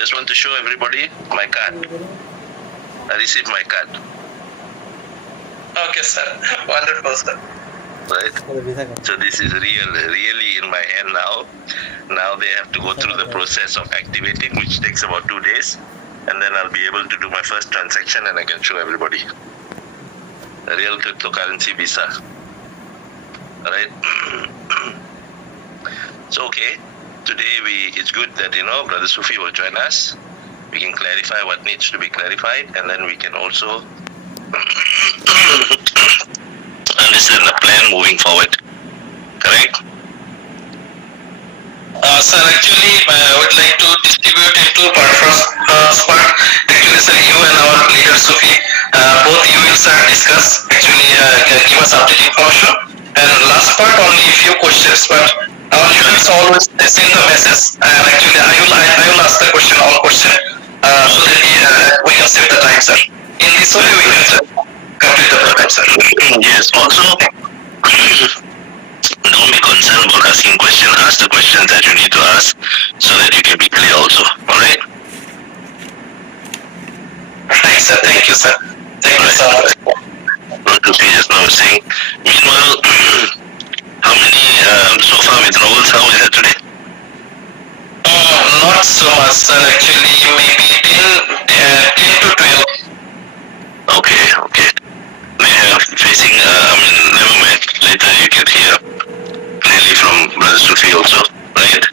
just want to show everybody my card. I received my card. Okay, sir. Wonderful, sir. Right? So this is really in my hand now. Now they have to go through the process of activating, which takes about 2 days. And then I'll be able to do my first transaction and I can show everybody. A real cryptocurrency visa. Alright? So okay. Today it's good that, Brother Sufi will join us. We can clarify what needs to be clarified, and then we can also understand the plan moving forward. Correct? Sir, actually, I would like to distribute in two parts. First part, actually, sir, you and our leader Sufi, both you will sir discuss, actually give us update information. And last part, only a few questions, but our leaders always send the message. And actually, I will ask the question, all question, so that we can save the time, sir. In this way, we can complete the program, sir. Yes, also, don't be concerned about asking questions. Ask the questions that you need to ask so that you can be clear also. Alright? Thanks, sir. Thank you, sir. Thank you so much. Not to say just now saying. Meanwhile, how many so far withdrawals? How is it today? Not so much, sir. Actually, maybe 10 to 12. Okay. We are facing, never mind. Later you can hear clearly from Brother Sufi also, right?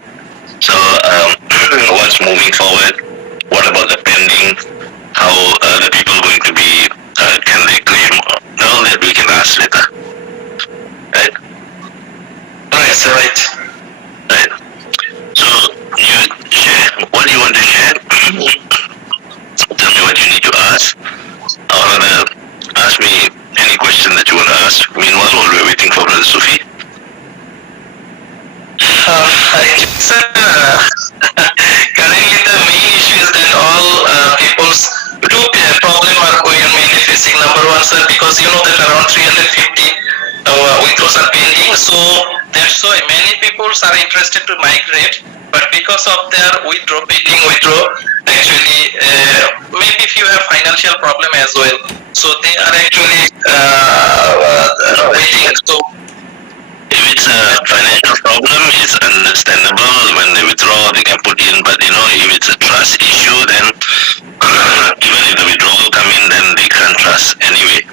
So, what's moving forward? What about the pending? How the people going to be, can they claim? All that we can ask later. Right? Right, sir, right. Right. So, you share what you want to share. Tell me what you need to ask. Or ask me any question that you want to ask. Meanwhile, while we're waiting for Brother Sufi. Sir, currently the main issue is that all people's two problem are going on mainly facing. Number one, sir, because you know that around 350 withdrawals are pending, so that's why many people are interested to migrate, but because of their pending withdraw, actually maybe if you have financial problem as well, so they are actually waiting. So if it's a financial problem, it's understandable. When they withdraw, they can put in. But if it's a trust issue, then even if the withdrawal come in, then they can't trust anyway.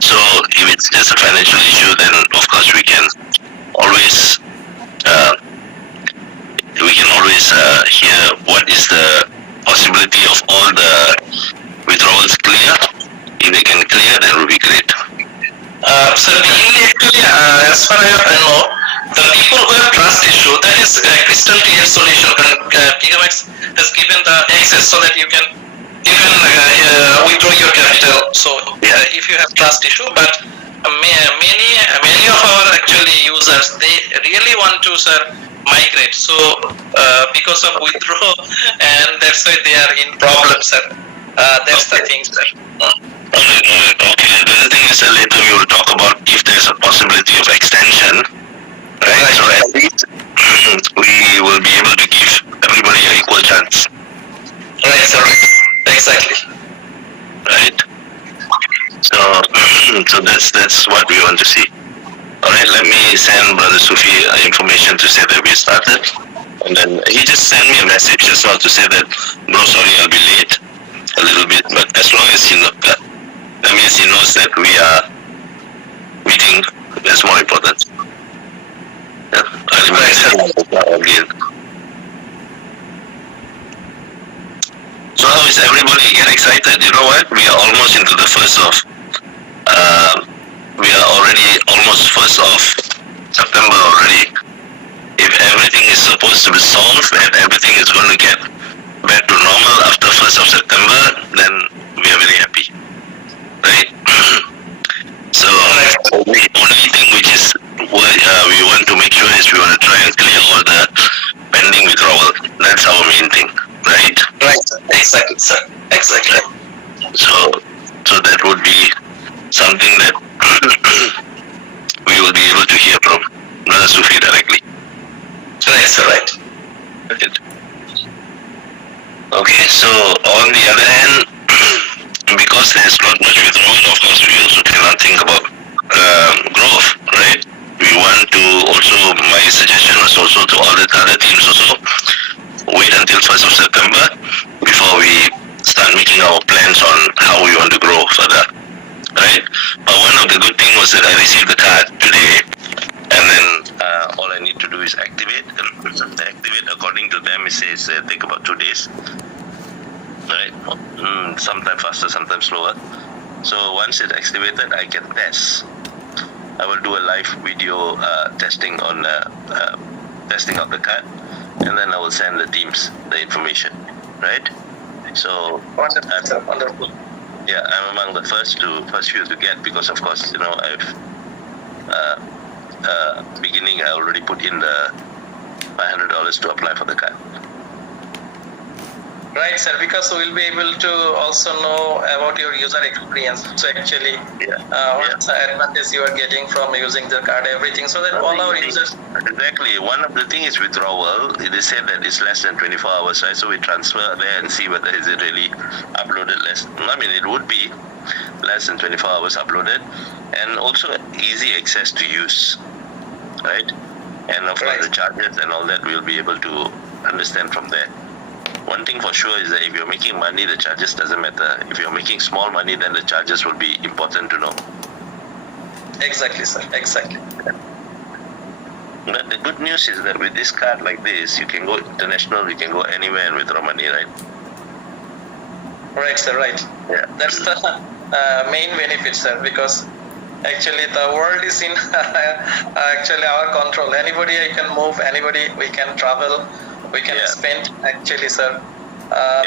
So if it's just a financial issue, then of course we can always hear what is the possibility of all the withdrawals clear. If they can clear, that will be great. So mainly actually, as far as I know, the people who have trust issue, that is a crystal clear solution. Gigamax has given the access so that you can withdraw your capital. So if you have trust issue, but many of our actually users, they really want to, sir, migrate. So because of withdraw, and that's why they are in problems, sir. That's the thing, sir. Okay. The other thing is that later we will talk about if there's a possibility of extension, right? So at least we will be able to give everybody an equal chance. Right, sir. Exactly. Right. So that's what we want to see. Alright, let me send Brother Sufi information to say that we started. And then he just sent me a message just now to say that, bro, sorry, I'll be late a little bit, but as long as that means he knows that we are meeting. That's more important. I'll again. So how is everybody? Get excited. You know what? We are almost into the first of we are already almost 1st of September already. If everything is supposed to be solved and everything is going to get back to normal after 1st of September, then we are very happy. Right? So the only thing which is we want to make sure is we want to try and clear all the pending withdrawal. That's our main thing, right? Right. Exactly, sir. Exactly. So that would be something that we will be able to hear from Brother Sufi directly. Right, sir. Right. Okay, so on the other hand, because there's not much withdrawal, of course, we also cannot think about growth, right? We want to also, my suggestion was also to all the other teams also, wait until 1st of September before we start making our plans on how we want to grow further, right? But one of the good things was that I received the card today, and then all I need to do is activate. And activate, according to them, it says take about 2 days. Right, sometimes faster, sometimes slower. So once it's activated, I can test. I will do a live video testing on testing of the card, and then I will send the teams the information. Right. So Wonderful. yeah, I'm among the first few to get, because of course, you know, I've beginning I already put in the $500 to apply for the card. Right, sir, because we'll be able to also know about your user experience. So actually, what's the advantage you are getting from using the card, everything, so that all our users... Exactly. One of the things is withdrawal. They said that it's less than 24 hours, right? So we transfer there and see whether is it really uploaded less. I mean, it would be less than 24 hours uploaded, and also easy access to use, right? And of course, the charges and all that we'll be able to understand from there. One thing for sure is that if you're making money, the charges doesn't matter. If you're making small money, then the charges will be important to know. Exactly, sir. Exactly. But the good news is that with this card like this, you can go international, you can go anywhere and withdraw money, right? Right, sir. Right. Yeah. That's the main benefit, sir, because actually the world is in actually our control. Anybody I can move, anybody we can travel, we can spend actually, sir.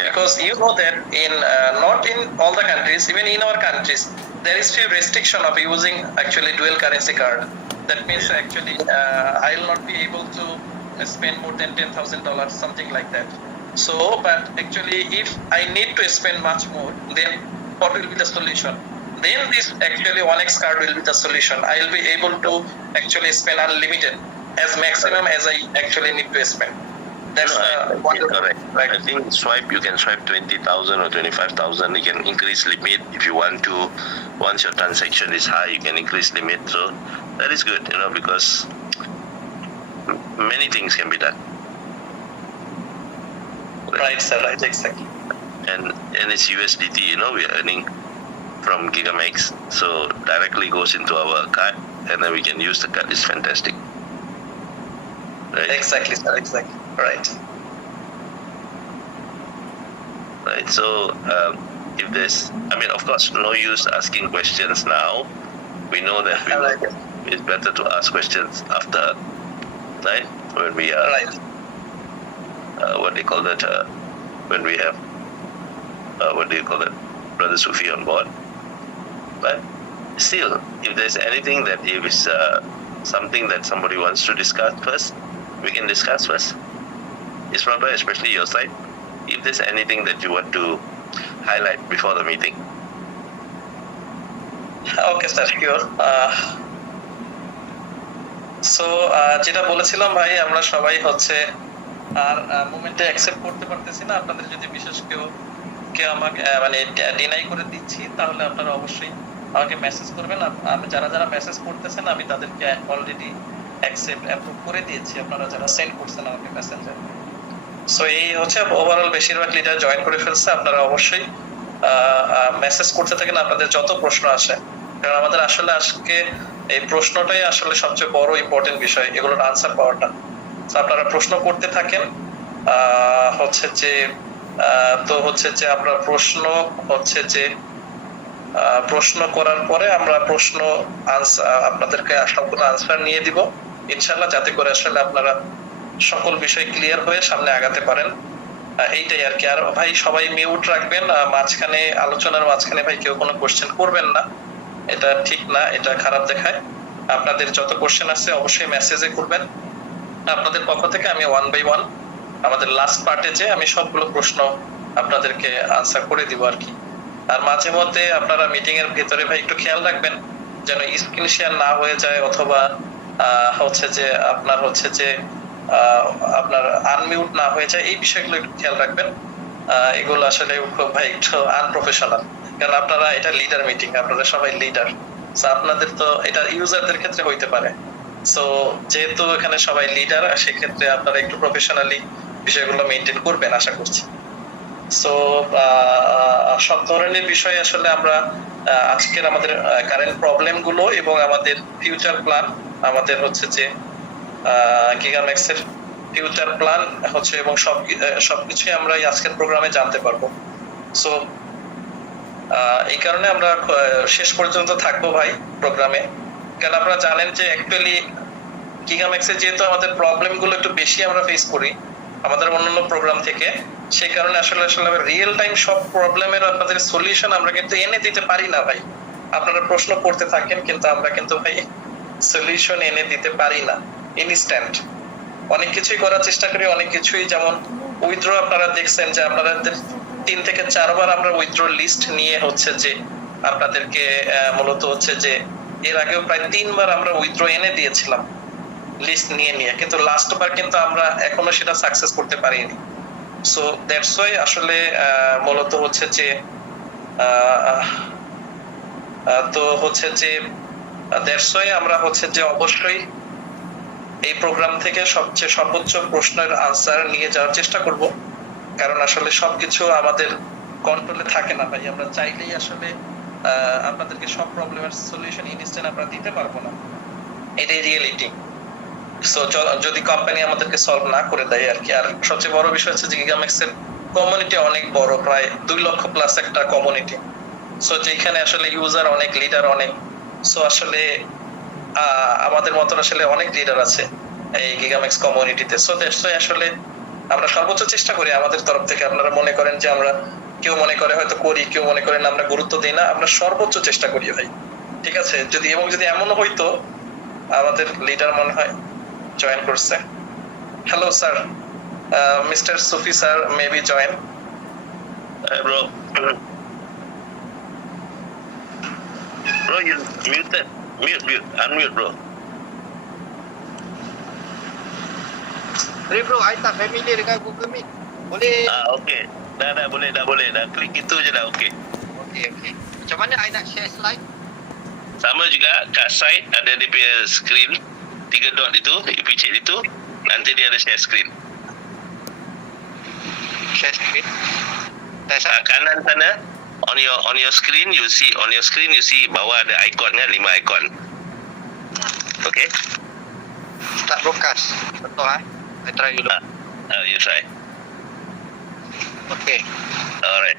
Because you know that in not in all the countries, even in our countries, there is few restriction of using actually dual currency card. That means actually I will not be able to spend more than $10,000, something like that. So, but actually, if I need to spend much more, then what will be the solution? Then this actually 1x card will be the solution. I will be able to actually spend unlimited, as maximum as I actually need to spend. That's correct. Right. I think you can swipe 20,000 or 25,000. You can increase limit if you want to. Once your transaction is high, you can increase limit. So that is good, you know, because many things can be done. Right, sir. Right, exactly. And it's USDT, you know, we are earning from Gigamax, so directly goes into our card, and then we can use the card. It's fantastic. Right? Exactly, sir. Exactly. Right. Right. So if there's, I mean, of course, no use asking questions now. We know that it's better to ask questions after, right? When we are, what do you call that? When we have, what do you call that? Brother Sufi on board. But still, if there's anything that if it's something that somebody wants to discuss first, we can discuss first. It's not right, especially your side. If there's anything that you want to highlight before the meeting. Okay, sir, sure. So যেটা বলেছিলাম ভাই, আমরা সবাই হচ্ছে আর মোমেন্টে accept করতে পারতেছি না। আপনাদের যদি বিশেষ কেউ আমাকে মানে ডিনাই করে দিচ্ছি, তাহলে আপনারা অবশ্যই আমাকে মেসেজ করবেন। আমি যারা মেসেজ করতেছেন আমি তাদেরকে অলরেডি অ্যাকসেপ্ট অ্যাপ্রুভ করে দিয়েছি, আপনারা যারা সেন্ড করছেন আমাকে মেসেঞ্জার। সো এই হচ্ছে ওভারঅল বেশিরভাগ লিডার জয়েন করে ফেলছে। আপনারা অবশ্যই মেসেজ করতে থাকেন আপনাদের যত প্রশ্ন আসে, কারণ আমাদের আসলে আজকে এই প্রশ্নটাই আসলে সবচেয়ে বড় ইম্পর্টেন্ট বিষয়, এগুলোর আনসার পাওয়াটা। তো আপনারা প্রশ্ন করতে থাকেন। হচ্ছে যে আপনার প্রশ্ন হচ্ছে যে প্রশ্ন করার পরে আমরা প্রশ্ন আপনাদেরকে সবগুলো আনসার নিয়ে দিব ইনশাআল্লাহ, যাতে করে আসলে আপনারা সকল বিষয় ক্লিয়ার হয়ে সামনে আগাতে পারেন। এইটাই আর কি। আর ভাই সবাই মিউট রাখবেন, মাঝখানে আলোচনার মাঝখানে ভাই কেউ কোনো কোশ্চেন করবেন না, এটা ঠিক না, এটা খারাপ দেখায়। আপনাদের যত কোশ্চেন আছে অবশ্যই মেসেজে করবেন। আপনাদের পক্ষ থেকে আমি 1 বাই 1 আমাদের লাস্ট পার্টে যে আমি সবগুলো প্রশ্ন আপনাদেরকে আনসার করে দিব আর কি। আর মাঝে মধ্যে আপনারা মিটিং এর ভিতরে ভাই একটু খেয়াল রাখবেন যেন স্ক্রিন শেয়ার না হয়ে যায়, অথবা হচ্ছে যে আপনার আনমিউট না হয়ে যায়, এই বিষয়গুলো একটু খেয়াল রাখবেন। এগুলো আসলে খুব ভাই একটু আনপ্রফেশনাল, কারণ আপনারা এটা লিডার মিটিং, আপনারা সবাই লিডার, আপনাদের তো এটা ইউজারদের ক্ষেত্রে হইতে পারে। সো যেহেতু এখানে সবাই লিডার, সেক্ষেত্রে আপনারা একটু প্রফেশনালি বিষয়গুলো মেনটেন করবেন আশা করছি। সো সব ধরনের বিষয় আসলে আমরা আজকের আমাদের কারেন্ট প্রবলেম গুলো এবং আমাদের ফিউচার প্ল্যান, আমাদের হচ্ছে যে গিগাম্যাক্স এর ফিউচার প্ল্যান হচ্ছে এবং সবকিছুই আমরা আজকের প্রোগ্রামে জানতে পারবো। সো এই কারণে আমরা শেষ পর্যন্ত থাকবো ভাই প্রোগ্রামে, কারণ আপনারা জানেন যে অ্যাকচুয়ালি গিগাম্যাক্সে যেহেতু আমাদের প্রবলেম গুলো একটু বেশি আমরা ফেস করি আমাদের অন্যান্য প্রোগ্রাম থেকে, সেই কারণে আসলে রিয়েল টাইম সব প্রবলেমের আপনাদের সলিউশন আমরা কিন্তু এনে দিতে পারি না ভাই। আপনারা প্রশ্ন করতে থাকেন, কিন্তু আমরা কিন্তু ভাই সলিউশন এনে দিতে পারি না ইনস্ট্যান্ট। অনেক কিছুই করার চেষ্টা করি, অনেক কিছুই, যেমন উইথড্র আপনারা দেখছেন যে আপনাদের 3 থেকে 4 বার আমরা উইথড্র লিস্ট নিয়ে হচ্ছে যে আপনাদেরকে মূলত হচ্ছে যে এর আগেও প্রায় 3 বার আমরা উইথড্র এনে দিয়েছিলাম লিস্ট নিয়ে, কিন্তু লাস্ট বার কিন্তু আমরা এখনো সেটা সাকসেস করতে পারিনি। সো দ্যাটস ওয়াই আসলে মূলত হচ্ছে যে তো হচ্ছে যে দ্যাটস ওয়াই আমরা হচ্ছে যে অবশ্যই এই প্রোগ্রাম থেকে সবচেয়ে সর্বোচ্চ প্রশ্নের আনসার নিয়ে যাওয়ার চেষ্টা করব, কারণ আসলে সবকিছু আমাদের কন্ট্রোলে থাকে না ভাই। আমরা চাইলেই আসলে আপনাদেরকে সব প্রবলেমের সলিউশন ইনস্ট্যান্ট আমরা দিতে পারবো না, এটাই রিয়েলিটি। সো যদি কোম্পানি আমাদেরকে সলভ না করে দেয় আর কি। আর সবচেয়ে বড় বিষয় হচ্ছে যে গিগাম্যাক্স এর কমিউনিটি অনেক বড়, প্রায় 2 লক্ষ প্লাস একটা কমিউনিটি। সো যেখানে আসলে ইউজার অনেক, লিডার অনেক। সো আসলে আমাদের মতন আসলে অনেক লিডার আছে এই গিগাম্যাক্স কমিউনিটিতে। সো দ্যাটস ওয়াই আসলে আমরা সর্বোচ্চ চেষ্টা করি আমাদের তরফ থেকে। আপনারা মনে করেন যে আমরা, কেউ মনে করে হয়তো করি, কেউ মনে করেন আমরা গুরুত্ব দিই না, আমরা সর্বোচ্চ চেষ্টা করি ভাই, ঠিক আছে। যদি এমন হইতো, আমাদের লিডার মনে হয় জয়েন করছে। Hello sir, mister Sufi sir maybe join. Bro. Bro, you muted. Mute. Unmute, bro. Bro, I tak familiar dengan Google Meet. Boleh? Okay. Dah boleh. Dah klik itu je dah, okay. Okay. Macam mana I nak share slide? Sama juga kat side ada dia punya screen, 3 dot itu, you picit itu, nanti dia ada share screen. Share screen. Dah Kanan sana on your screen you see bawah ada ikonnya 5 ikon. Okay? start broadcast. Betul I try dulu. You try. Okay. Alright.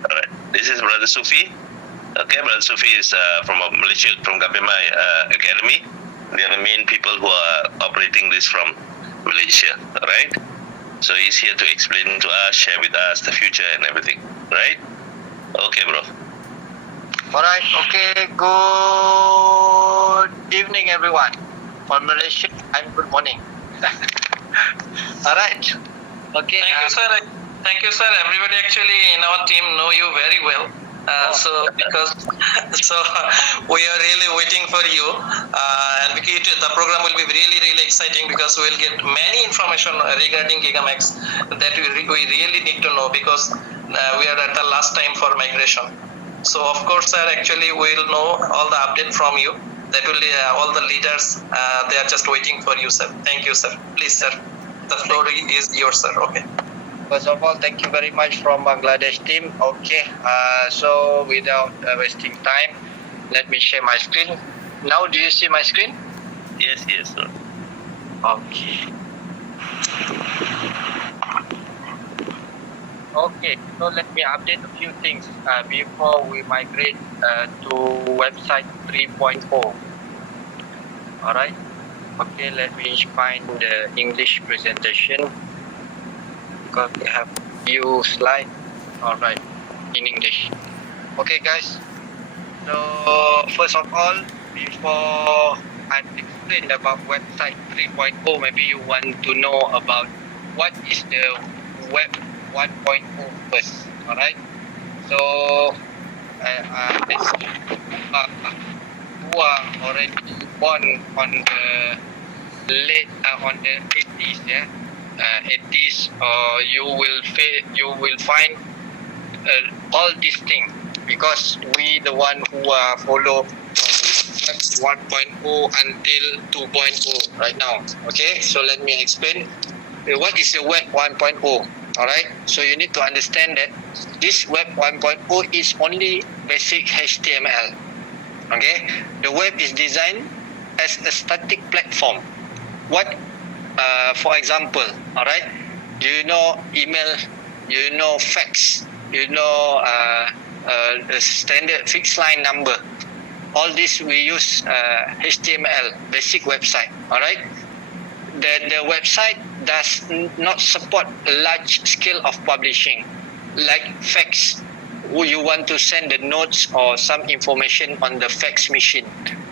This is Brother Sufi. Okay, Brother Sufi is from Malaysia, from Gapemai Academy. They are the main people who are operating this from Malaysia, right? So he's here to explain to us, share with us the future and everything, right? Okay, bro. Alright. Okay. Good evening, everyone. For Malaysia, I'm good morning. Alright. Okay. Thank you, sir. Everybody actually in our team know you very well. So we are really waiting for you, and the program will be really exciting because we will get many information regarding Gigamax that we really need to know, because we are at the last time for migration. So of course, sir, actually we will know all the update from you. That will all the leaders they are just waiting for you, sir. Thank you, sir. Please, sir, the floor is yours, sir. Okay. First of all, thank you very much from Bangladesh team. Okay, so without wasting time, let me share my screen. Now, do you see my screen? Yes, sir. Okay. Okay, so let me update a few things before we migrate to website 3.0. Alright. Okay, let me find the English presentation, because we have few slides. Alright, in English. Okay, guys. So first of all, before I explain about website 3.0, maybe you want to know about what is the web 1.0 first. Alright. So who are already born on the late on the 80s, 80s, you will find all these things because we the one who follow from web 1.0 until 2.0 right now. Okay, so let me explain what is the web 1.0. Alright, so you need to understand that this web 1.0 is only basic HTML. Okay, the web is designed as a static platform. What, for example, alright, do you know email? You know fax? You know the standard fixed line number? All this we use HTML, basic website. Alright, the website does not support a large scale of publishing like fax. You want to send the notes or some information on the fax machine.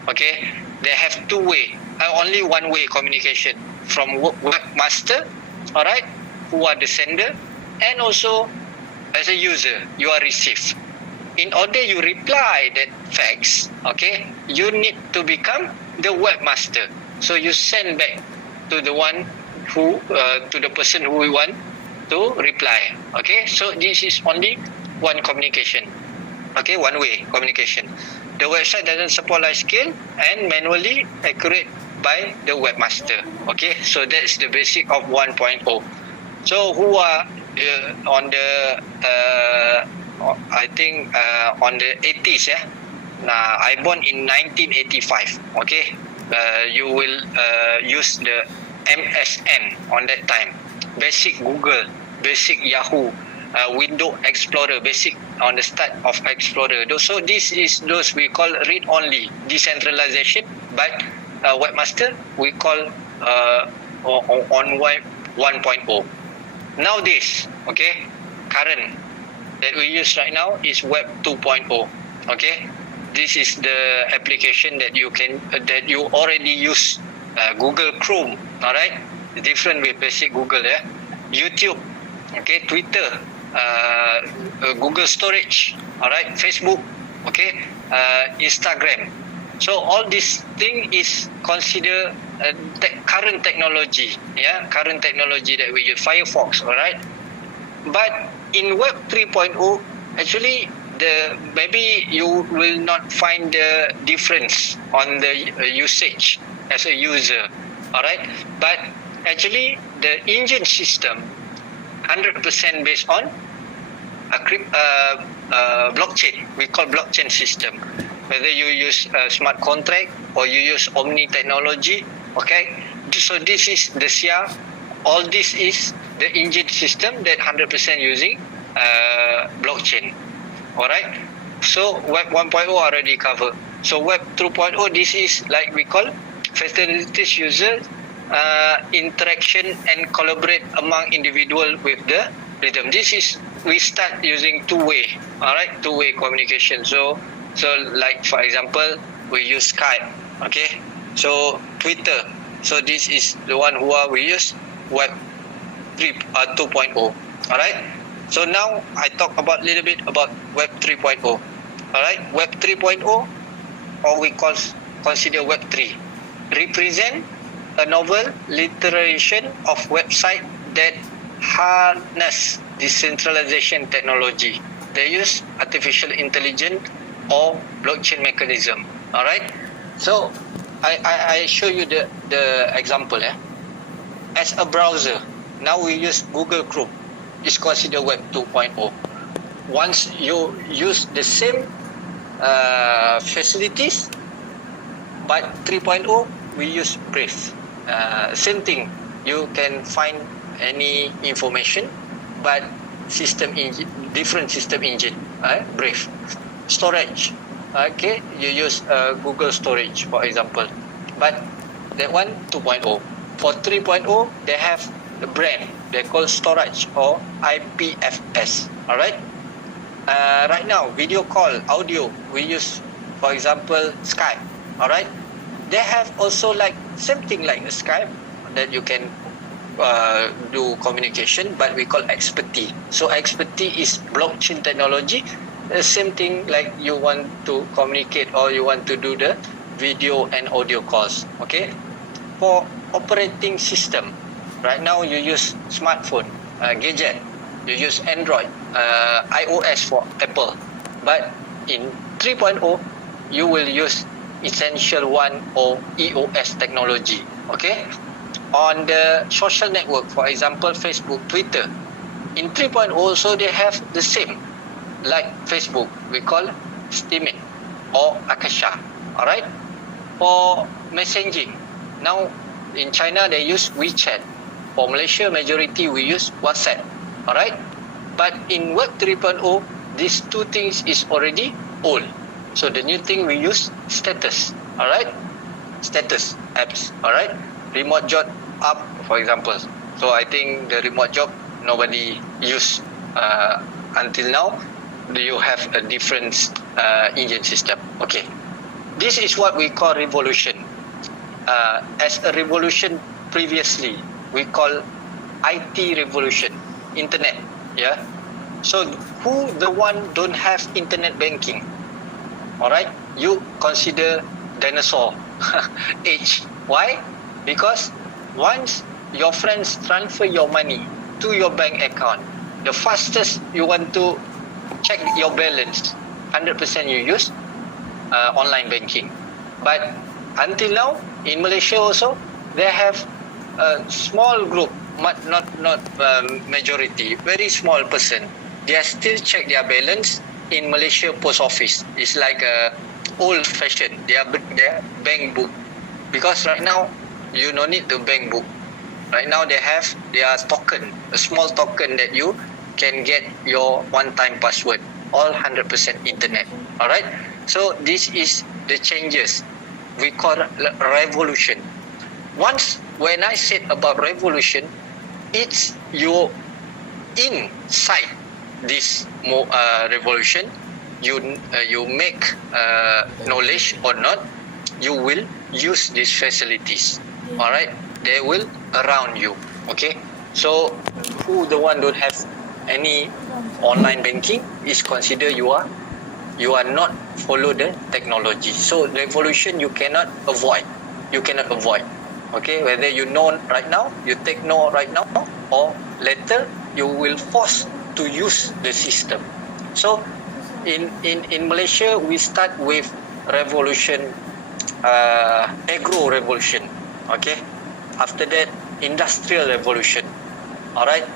Okay, they have only one way communication from webmaster, alright, who are the sender, and also as a user you are received. In order you reply that fax, okay, you need to become the webmaster. So you send back to the one who to the person who we want to reply. Okay, so this is only one communication. Okay, one way communication. The website doesn't support large scale and manually accurate by the webmaster. Okay, so that's the basic of 1.0. So who are on the I think on the 80s, yeah. I born in 1985. Okay, you will use the MSN on that time, basic Google, basic Yahoo, Window Explorer, basic on the start of Explorer. So this is those we call read-only decentralization, but webmaster we call on web 1.0. Now this, okay, current that we use right now is web 2.0. Okay, this is the application that you can that you already use. Google Chrome, alright, different with basic Google, yeah. YouTube, okay, Twitter, Google Storage, alright, Facebook, okay, Instagram. So all this thing is considered current technology, yeah, current technology that we use, Firefox, alright. But in Web 3.0, actually, maybe you will not find the difference on the usage as a user, alright, but actually the engine system 100% based on a blockchain. We call blockchain system. Whether you use smart contract or you use Omni technology, okay. So this is the SIA. All this is the engine system that 100% using blockchain. Alright. So Web 1.0 already covered. So Web 2.0, this is like we call facilities user interaction and collaborate among individual with the rhythm. This is we start using two-way, alright, two-way communication. So like for example, we use Skype, okay. So Twitter. So this is the one who we use Web 2.0, alright. So now I talk about little bit about Web 3.0, alright. Web 3.0, or we consider Web 3. Represent a novel iteration of website that harness decentralization technology. They use artificial intelligence or blockchain mechanism. Alright. So I show you the example. As a browser, now we use Google Chrome. It's considered Web 2.0. Once you use the same facilities, but 3.0 we use Brave. Same thing. You can find any information, but different system engine. Brave. Storage. Okay, you use Google Storage, for example. But that one 2.0. For 3.0, they have the brand. They call storage or IPFS. All right. Right now, video call, audio, we use, for example, Skype. All right. They have also like same thing like a Skype that you can do communication, but we call expertise. So expertise is blockchain technology. The same thing like you want to communicate or you want to do the video and audio calls. Okay. For operating system, right now you use smartphone, gadget. you use Android, iOS for Apple. But in 3.0, you will use Essential 1 or EOS technology. Okay. On the social network, for example, Facebook, Twitter, in 3.0 also they have the same like Facebook. We call Steemit or Akasha. Alright. For messaging, now in China they use WeChat. For Malaysia, majority we use WhatsApp. Alright. But in Web 3.0, these two things is already old. So the new thing we use status. Alright. Status apps. Alright. Remote job app, for example. So I think the remote job nobody use until now. You have a different engine system. Okay. This is what we call revolution. As a revolution previously, we call IT revolution, internet. Yeah. So who the one don't have internet banking? Alright, you consider dinosaur age. Why? Because once your friends transfer your money to your bank account, the fastest you want to check your balance, 100% you use online banking. But until now, in Malaysia also, they have a small group, but not majority, very small person. They still check their balance in Malaysia post office. It's like a old fashioned. Their bank book, because right now you no need the bank book. Right now they have their token, a small token that you can get your one-time password. All 100% internet. Alright. So this is the changes we call revolution. Once when I said about revolution, it's you inside this revolution. You make knowledge or not, you will use these facilities. All right, they will around you. Okay, so who the one don't have any online banking is considered you are not follow the technology. So revolution you cannot avoid. Okay, whether you know right now, you take no right now, or later you will force to use the system. So in Malaysia, we start with revolution, agro revolution. Okay, after that industrial revolution. Alright,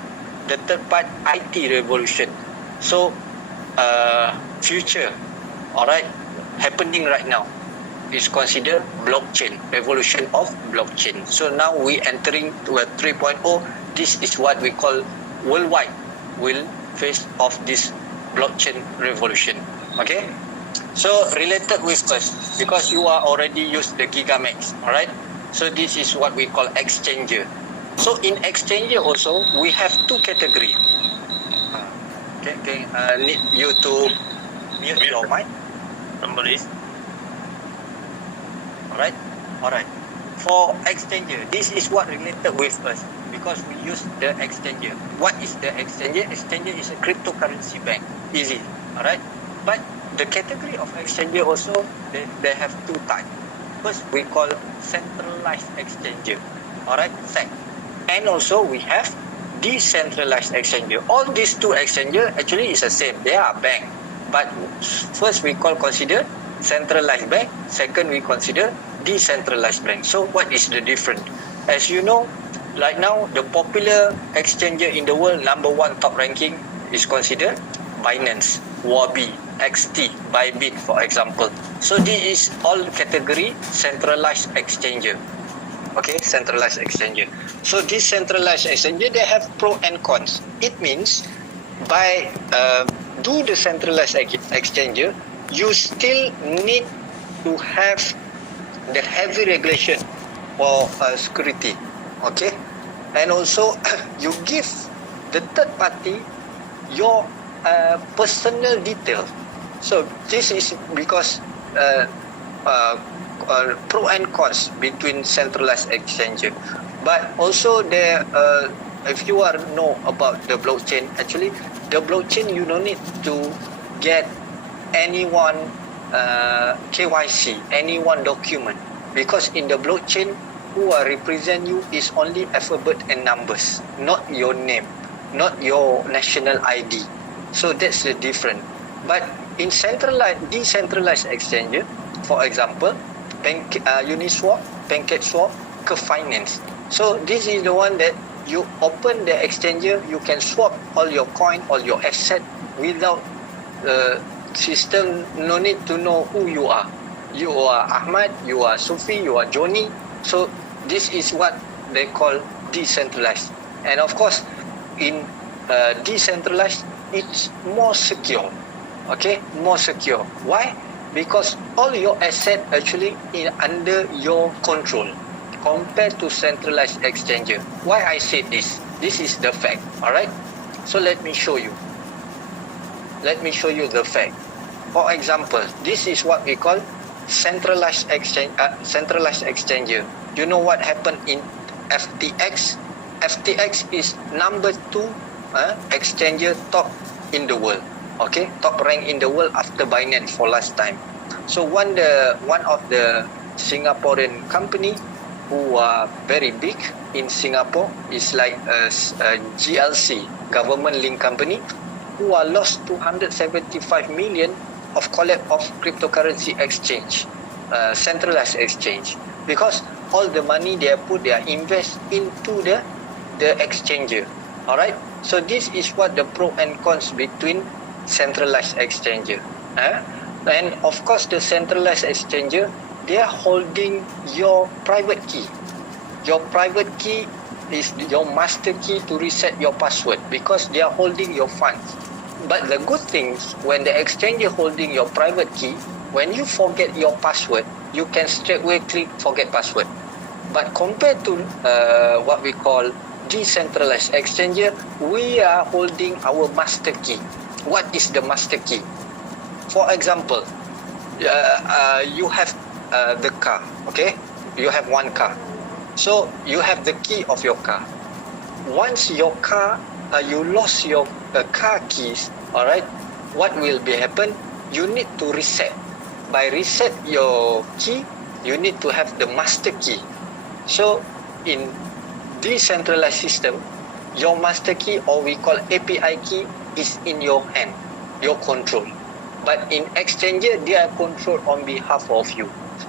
the third part IT revolution. So future, alright, happening right now is considered blockchain, revolution of blockchain. So now we entering to a 3.0. This is what we call worldwide will face of this blockchain revolution. Okay, so related with us, because you are already used the Gigamax. All right, so this is what we call exchanger. So in exchanger also we have two category. Okay, need you to mute your mic. Number is Alright. For exchanger, this is what related with us, because we use the exchanger. What is the exchanger? Exchanger is a cryptocurrency bank. Easy. Alright. But the category of exchanger also, they have two types. First, we call centralized exchanger. Alright, SEC. And also we have decentralized exchanger. All these two exchanger actually is the same. They are bank. But first we consider centralized bank. Second we consider decentralized bank. So what is the difference? As you know, right now the popular exchanger in the world, number one top ranking is considered Binance, Wabi, XT, Bybit, for example. So this is all category centralized exchanger. Okay, centralized exchanger. So this centralized exchanger, they have pro and cons. It means by do the centralized exchanger, you still need to have the heavy regulation for security. Okay, and also you give the third party your personal detail. So this is because pro and cons between centralized exchanger. But also there, if you are know about the blockchain, actually the blockchain you don't need to get anyone KYC, anyone document, because in the blockchain who represent you is only alphabet and numbers, not your name. not your national ID. So that's the difference. But in decentralized exchange, for example, Uniswap, PancakeSwap, ke Finance. So this is the one that you open the exchange, you can swap all your coin, all your asset without system, no need to know who you are. You are Ahmad, you are Sufi, you are Johnny. So this is what they call decentralized. And of course, in decentralized, it's more secure. Okay, more secure. Why? Because all your asset actually in under your control compared to centralized exchange. Why I say this? This is the fact. All right. So let me show you. Let me show you the fact. For example, this is what we call centralized exchange. Centralized exchange. You know what happened in FTX? FTX is number 2 exchange top in the world. Okay, top rank in the world after Binance for last time. So one of the Singaporean company who are very big in Singapore is like a GLC, government linked company, who are lost 275 million of collapse of cryptocurrency exchange, centralized exchange, because all the money they invest into the exchange. All right. So this is what the pro and cons between centralized exchange. And of course, the centralized exchange, they are holding your private key. Your private key is your master key to reset your password because they are holding your funds. But the good thing is when the exchange is holding your private key, when you forget your password, you can straightway click forget password. But compared to what we call decentralized exchange, we are holding our master key. What is the master key? For example, you have the car, okay? You have one car. So you have the key of your car. Once your car, you lost your car keys, all right? What will be happen? You need to reset. By reset your key, you need to have the master key. So in decentralized system, your master key, or we call API key, is in your hand, your control. But in exchange, they are controlled on behalf of you.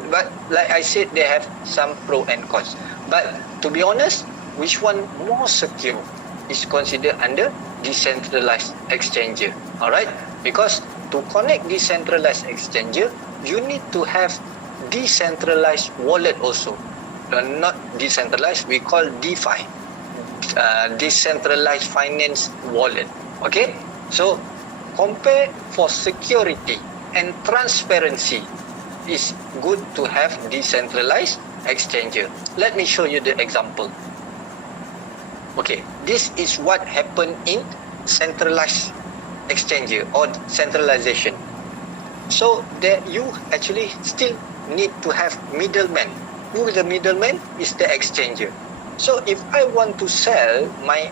But like I said, they have some pro and cons. But to be honest, which one more secure is considered under decentralized exchange. All right? Because to connect decentralized exchange, you need to have decentralized wallet also. Not decentralized, we call DeFi, decentralized finance wallet. Okay? So compare for security and transparency, is good to have decentralized exchange. Let me show you the example. Okay, this is what happened in centralized exchange or centralization. So that you actually still need to have middleman. Who is the middleman? Is the exchanger. So if I want to sell my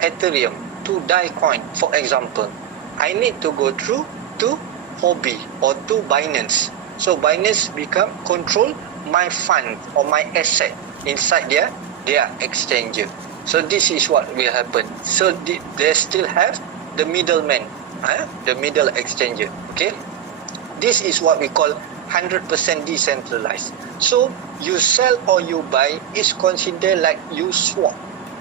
Ethereum to Coin, for example, I need to go through to Hobby or to Binance. So Binance become control my fund or my asset inside their exchanger. So this is what will happen. So they still have the middleman, the middle exchanger. Okay, this is what we call 100% decentralized. So you sell or you buy is considered like you swap.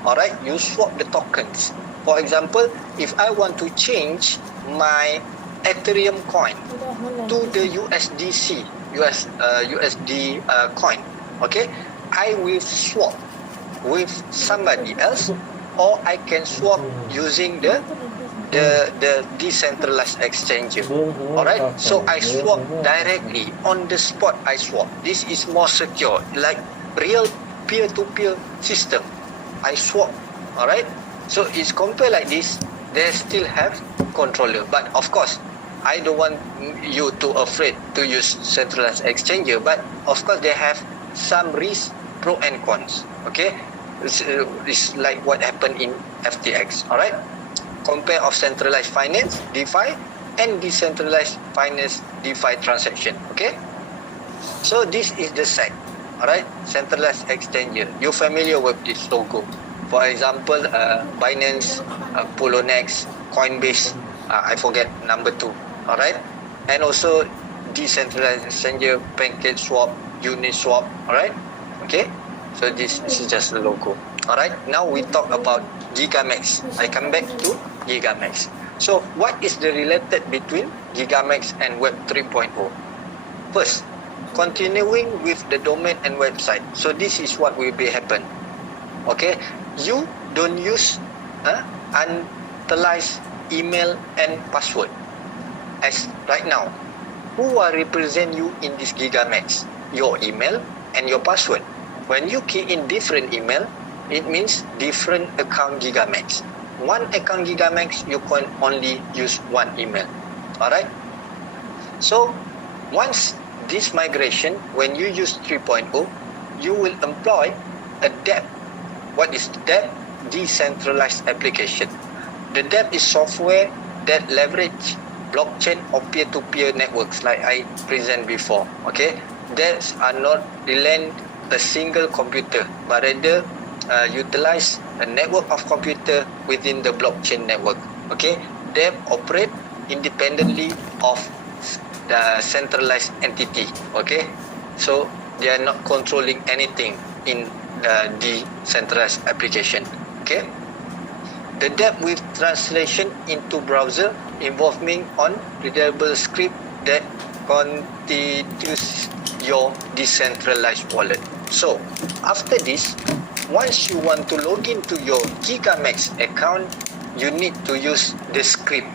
All right, you swap the tokens. For example, if I want to change my Ethereum coin to the USD coin, okay, I will swap with somebody else, or I can swap using the decentralized exchange. All right, so I swap directly on the spot. I swap. This is more secure, like real peer-to-peer system. I swap. All right, so it's compared like this. They still have controller, but of course, I don't want you to afraid to use centralized exchange. But of course, they have some risk, pro and cons. Okay, it's like what happened in FTX. All right. Compare of centralized finance, DeFi, and decentralized finance, DeFi transaction. Okay, so this is the site. All right, centralized exchange. You're familiar with this logo. For example, Binance, Poloniex, Coinbase, I forget number 2. Alright, and also decentralized exchange, PancakeSwap, Uniswap. Alright, okay. So this is just the logo. Alright, now we talk about Gigamax. I come back to Gigamax. So what is the related between Gigamax and Web 3.0? First, continuing with the domain and website. So this is what will be happen. Okay, you don't use unauthorized email and password. As right now, who will represent you in this Gigamax? Your email and your password. When you key in different email, it means different account Gigamax. One account Gigamax, you can only use one email. Alright? So, once this migration, when you use 3.0, you will employ a DApp. What is DApp? Decentralized application. The DApp is software that leverage blockchain or peer-to-peer networks like I present before. Okay, dApps are not relying a single computer, but rather utilize a network of computer within the blockchain network. Okay, DApp operate independently of the centralized entity. Okay, so they are not controlling anything in the decentralized application. Okay. The dApp with translation into browser involving on readable script that constitutes your decentralized wallet. So, after this, once you want to log into your Gigamax account, you need to use the script.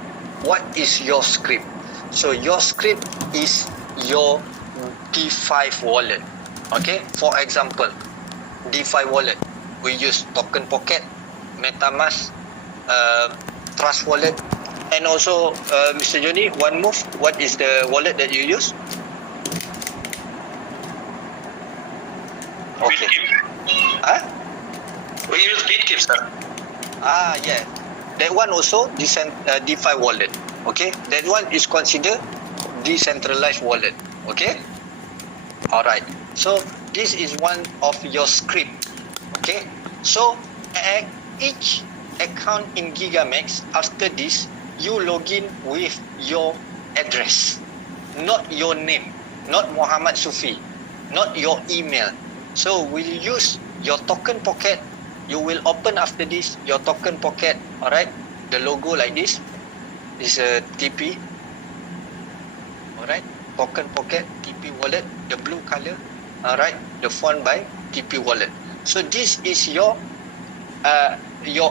What is your script? So, your script is your DeFi wallet. Okay, for example, DeFi wallet, we use Token Pocket, MetaMask, Trust Wallet, and also Mr. Johnny, one move. What is the wallet that you use? Okay. Huh? We use BitKeep, sir. Yeah. That one also DeFi wallet. Okay. That one is considered decentralized wallet. Okay. Alright. So this is one of your script. Okay. So at each account in Gigamax, after this, you log in with your address, not your name, not Muhammad Sufi, not your email. So we'll use your Token Pocket. You will open after this your Token Pocket. Alright, the logo like this is a TP. Alright, Token Pocket TP wallet, the blue color. Alright, the font by TP wallet. So this is your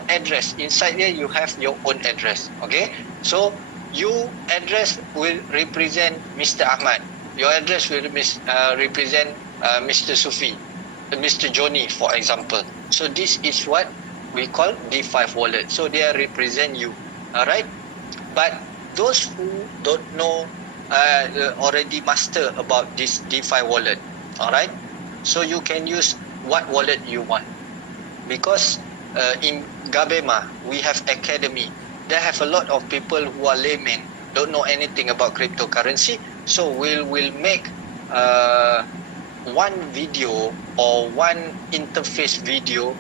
address. Inside there you have your own address. Okay, so your address will represent Mr. Ahmad. Your address will represent Mr. Sufi, Mr. Johnny, for example. So this is what we call DeFi wallet. So they represent you. Alright, but those who don't know already master about this DeFi wallet. Alright, so you can use what wallet you want, because in Gabema we have academy. There have a lot of people who are laymen, don't know anything about cryptocurrency. So we'll make one video or one interface video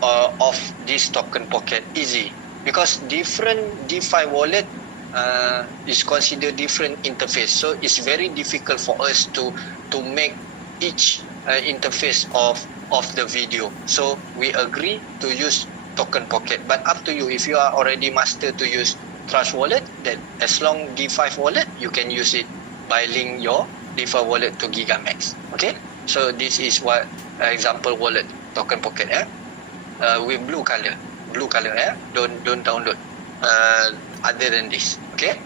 of this Token Pocket. Easy, because different DeFi wallet is considered different interface. So it's very difficult for us to make each interface of the video. So we agree to use Token Pocket, but up to you. If you are already master to use Trust Wallet, then as long DeFi wallet, you can use it by link your DeFi wallet to Gigamax. Okay, so this is what example wallet Token Pocket with blue color. Don't download other than this. Okay,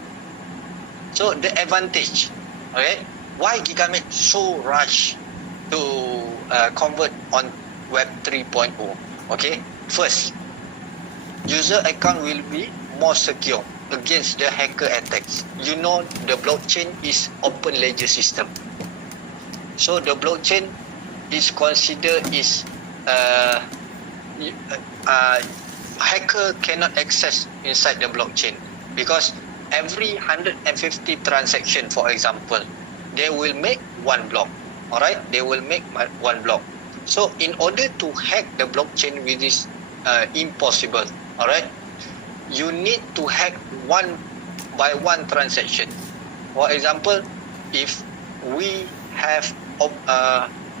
so the advantage. Okay, why Gigamax so rush to convert on Web 3.0? Okay, first, user account will be more secure against the hacker attacks. You know, the blockchain is open ledger system. So the blockchain is considered is hacker cannot access inside the blockchain, because every 150 transaction, for example, they will make one block. Alright, they will make one block. So in order to hack the blockchain, which is impossible, all right, you need to hack one by one transaction. For example, if we have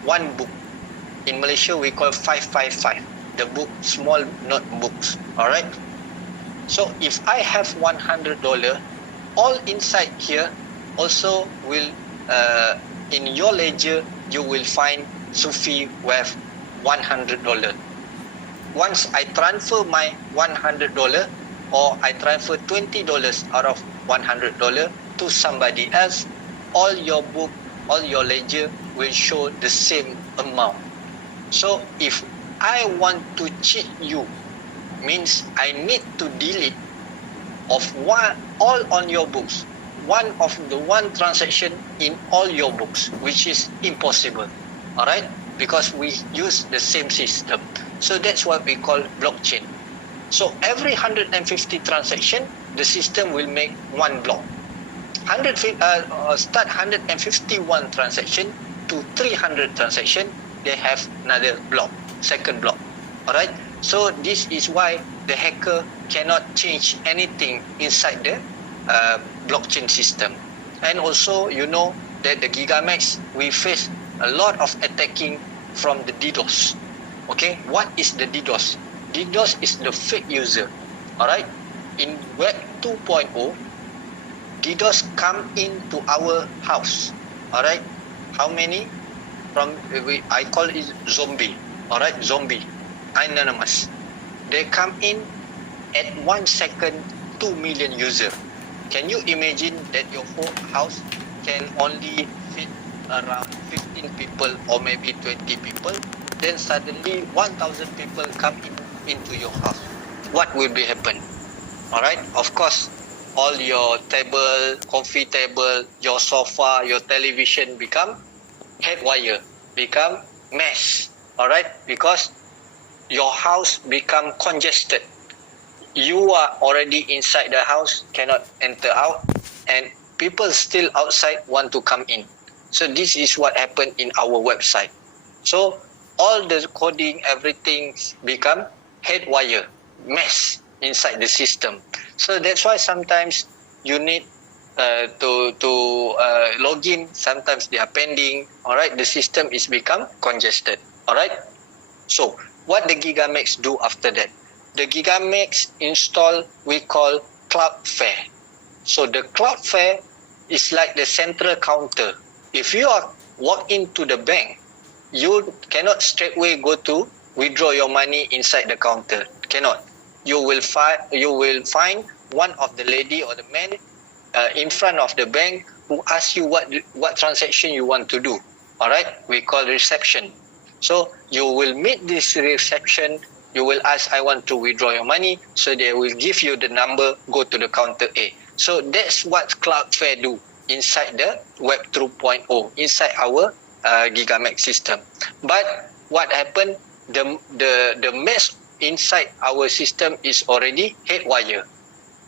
one book, in Malaysia we call 555, the book, small notebooks, all right. So if I have $100, all inside here also will in your ledger you will find Sufi with $100. Once I transfer my $100 or I transfer $20 out of $100 to somebody else, all your book, all your ledger will show the same amount. So if I want to cheat you, means I need to delete of all on your books, one transaction in all your books, which is impossible, all right, because we use the same system. So that's what we call blockchain. So every 150 transaction, the system will make one block. Start 151 transaction to 300 transaction, they have another block, second block, all right. So this is why the hacker cannot change anything inside the blockchain system. And also, you know that the Gigamax, we face a lot of attacking from the DDoS. Okay, what is the DDoS? DDoS is the fake user. All right, in Web 2.0, DDoS come into our house. All right, how many? I call it zombie. All right, zombie, anonymous. They come in at 1 second, 2 million users. Can you imagine that your whole house can only fit around 15 people or maybe 20 people? Then suddenly 1,000 people come into your house. What will be happen? All right. Of course, all your table, coffee table, your sofa, your television become head wire, become mesh. All right, because your house become congested. You are already inside the house, cannot enter out, and people still outside want to come in. So this is what happened in our website. So all the coding, everything become head wire, mess inside the system. So that's why sometimes you need to log in. Sometimes they are pending. All right, the system is become congested. All right. So what the Gigamax do after that? The Gigamax install we call Cloudflare. So the Cloudflare is like the central counter. If you are walk into the bank, you cannot straightway go to withdraw your money inside the counter. Cannot. You will find one of the lady or the man in front of the bank who asks you what transaction you want to do. All right, we call reception. So you will meet this reception. You will ask, I want to withdraw your money. So they will give you the number, go to the counter A. So that's what Cloudflare do inside the Web 2.0, inside our Gigamax system. But what happened, the mesh inside our system is already head wire,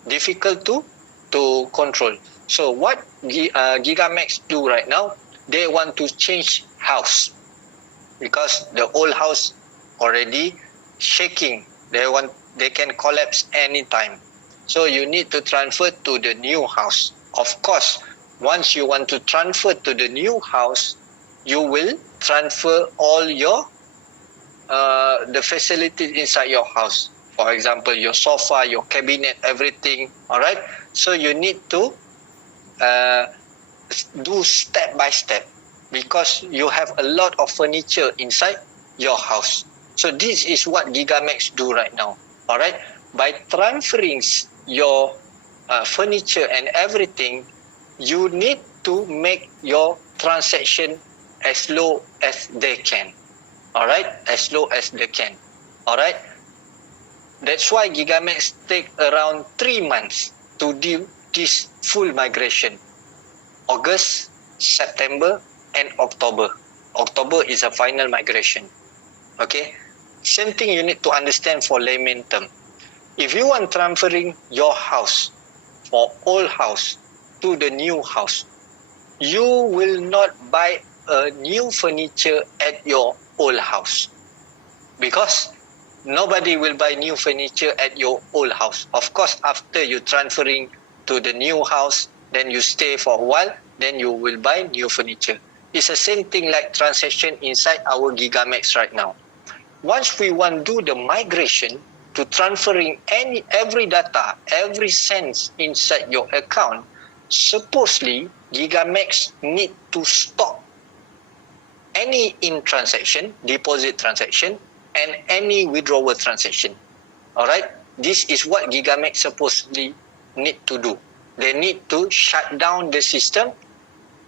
difficult to control. So what Gigamax do right now, they want to change house because the old house already shaking. They can collapse anytime. So you need to transfer to the new house. Of course, once you want to transfer to the new house, you will transfer all your the facilities inside your house. For example, your sofa, your cabinet, everything. All right. So you need to do step by step because you have a lot of furniture inside your house. So this is what Gigamax do right now. All right. By transferring your furniture and everything, you need to make your transaction as low as they can. All right, as low as they can. All right. That's why Gigamax take around 3 months to do this full migration. August, September, and October. October is a final migration. Okay. Same thing you need to understand for layman term. If you want transferring your house for old house to the new house, you will not buy a new furniture at your old house, because nobody will buy new furniture at your old house. Of course, after you transferring to the new house, then you stay for a while, then you will buy new furniture. It's the same thing like transaction inside our Gigamax right now. Once we want to do the migration to transferring every data, every cents inside your account, supposedly Gigamax need to stop any in transaction, deposit transaction, and any withdrawal transaction. Alright, this is what Gigamax supposedly need to do. They need to shut down the system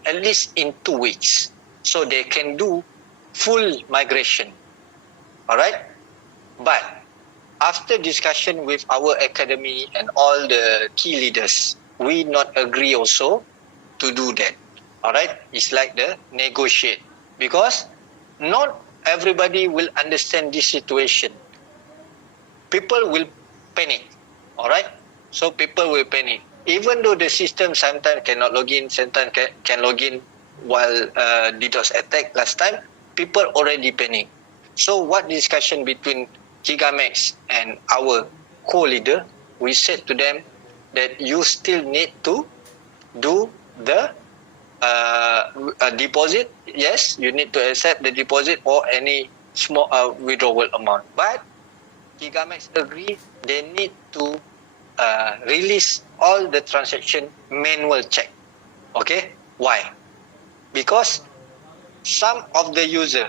at least in 2 weeks, so they can do full migration. Alright, but after discussion with our academy and all the key leaders, we not agree also to do that. Alright, it's like the negotiate, because not everybody will understand this situation. People will panic. Alright, so people will panic. Even though the system sometimes cannot log in, sometimes can log in while DDoS attack last time, people already panic. So what discussion between Gigamax and our co-leader, we said to them that you still need to do the deposit. Yes, you need to accept the deposit or any small withdrawal amount. But Gigamax agree they need to release all the transaction manual check. Okay, why? Because some of the user,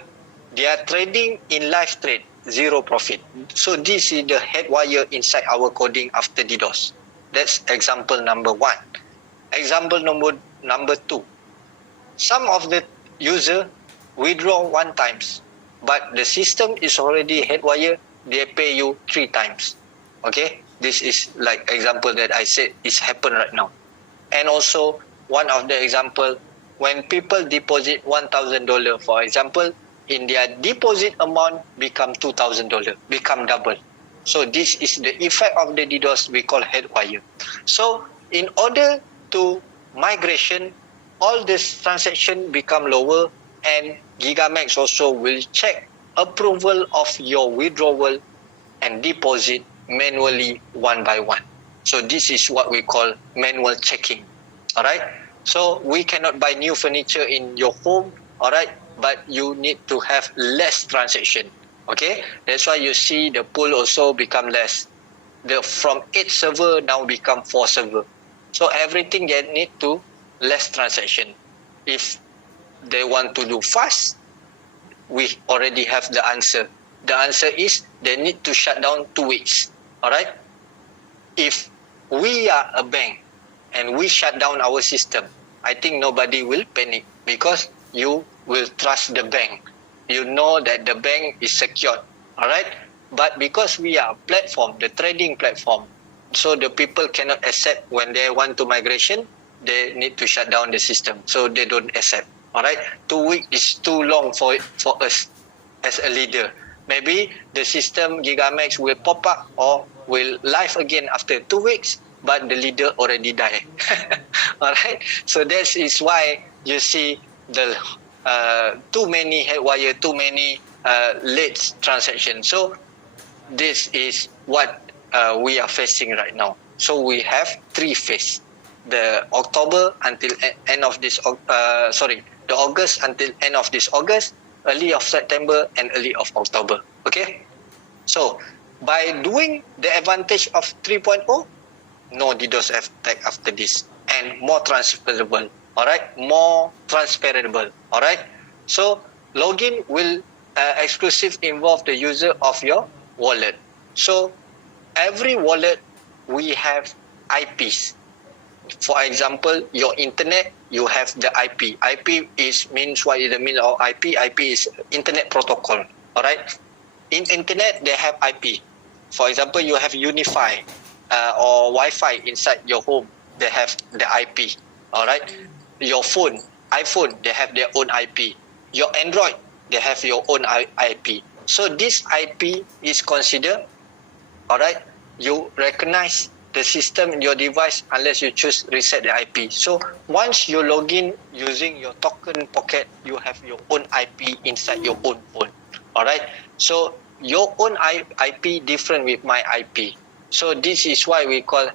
they are trading in live trade, zero profit. So this is the head wire inside our coding after DDoS. That's example number 1. Example number 2. Some of the user withdraw 1 times, but the system is already head wire, they pay you 3 times. Okay, this is like example that I said is happen right now. And also one of the example, when people deposit $1,000, for example, in their deposit amount become $2,000, become double. So this is the effect of the DDoS we call head wire. So in order to migration, all this transaction become lower, and Gigamax also will check approval of your withdrawal and deposit manually one by one. So this is what we call manual checking. Alright, so we cannot buy new furniture in your home, alright, but you need to have less transaction. Okay, that's why you see the pool also become less. From 8 server now become 4 server. So everything they need to less transaction. If they want to do fast, we already have the answer. The answer is they need to shut down 2 weeks. Alright, if we are a bank and we shut down our system, I think nobody will panic, because you will trust the bank. You know that the bank is secured. Alright, but because we are a platform, the trading platform, so the people cannot accept when they want to migration, they need to shut down the system, so they don't accept. Alright, 2 weeks is too long for us as a leader. Maybe the system Gigamax will pop up or will live again after 2 weeks, but the leader already died. Alright, so that is why you see the too many head wire, too many late transactions. So this is what we are facing right now. So we have 3 phases: the October until end of this the August until end of this August, early of September, and early of October. Okay, so by doing the advantage of 3.0, no DDoS attack after this, and more transferable. Alright, more transferable. Alright, so login will exclusive involve the user of your wallet. So every wallet we have IPs. For example, your internet, you have the IP. IP means what is the meaning of IP? IP is internet protocol. Alright, in internet they have IP. For example, you have Unify or Wi-Fi inside your home, they have the IP. Alright, your phone, iPhone, they have their own IP. Your Android, they have your own IP. So this IP is considered, alright, you recognize the system in your device unless you choose reset the IP. So once you log in using your token pocket, you have your own IP inside your own phone. Alright, so your own IP different with my IP. So this is why we call,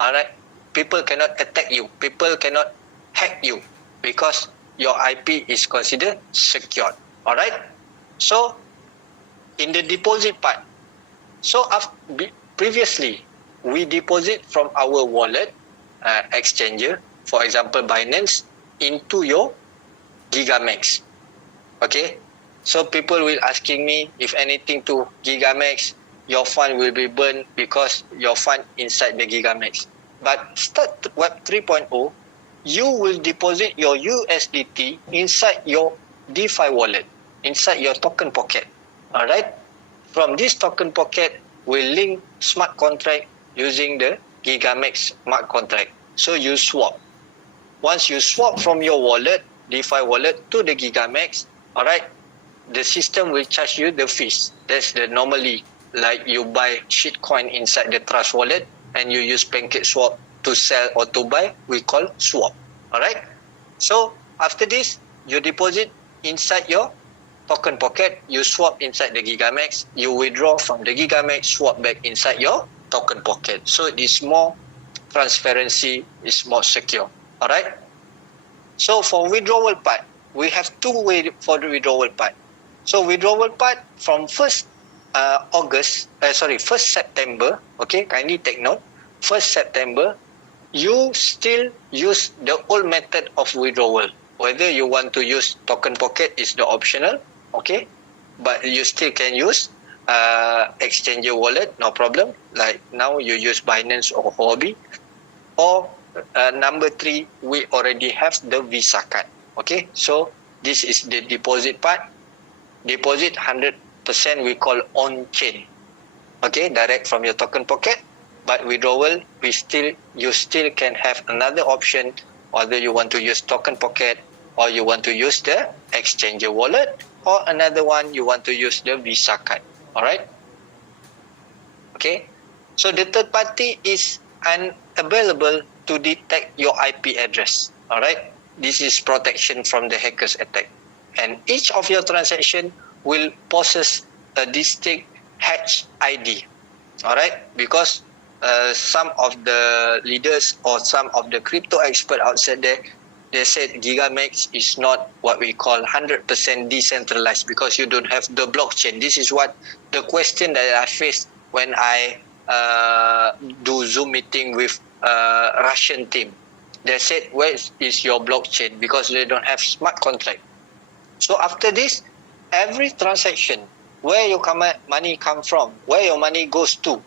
alright, people cannot attack you, people cannot hack you because your IP is considered secured. Alright, so in the deposit part, so previously we deposit from our wallet exchanger, for example Binance, into your Gigamax. Okay, so people will asking me if anything to Gigamax, your fund will be burned because your fund inside the Gigamax. But start Web 3.0, you will deposit your USDT inside your DeFi wallet, inside your token pocket. Alright, from this token pocket will link smart contract using the Gigamax smart contract. So you swap. Once you swap from your wallet, DeFi wallet, to the Gigamax, alright, the system will charge you the fees. That's the normally, like you buy shitcoin inside the Trust wallet and you use Pancake Swap to sell or to buy, we call swap. Alright, so after this, you deposit inside your token pocket, you swap inside the Gigamax, you withdraw from the Gigamax, swap back inside your token pocket. So it is more transparency, is more secure. Alright, so for withdrawal part, we have two ways for the withdrawal part. So withdrawal part from 1st September, okay, kindly take note, 1st September, you still use the old method of withdrawal. Whether you want to use token pocket is the optional, okay, but you still can use exchanger wallet, no problem. Like now you use Binance or Huobi, or number 3, we already have the Visa card. Okay, so this is the deposit part. Deposit 100% we call on chain. Okay, direct from your token pocket. But withdrawal, you still can have another option, whether you want to use token pocket or you want to use the exchanger wallet, or another one you want to use the Visa card. Alright. Okay. So the third party is unavailable to detect your IP address. Alright. This is protection from the hackers attack. And each of your transaction will possess a distinct hash ID. Alright. Because some of the leaders or some of the crypto expert outside there, they said Gigamax is not what we call 100% decentralized because you don't have the blockchain. This is what the question that I faced when I do Zoom meeting with Russian team. They said, where is your blockchain? Because they don't have smart contract. So after this, every transaction, where your money come from, where your money goes to,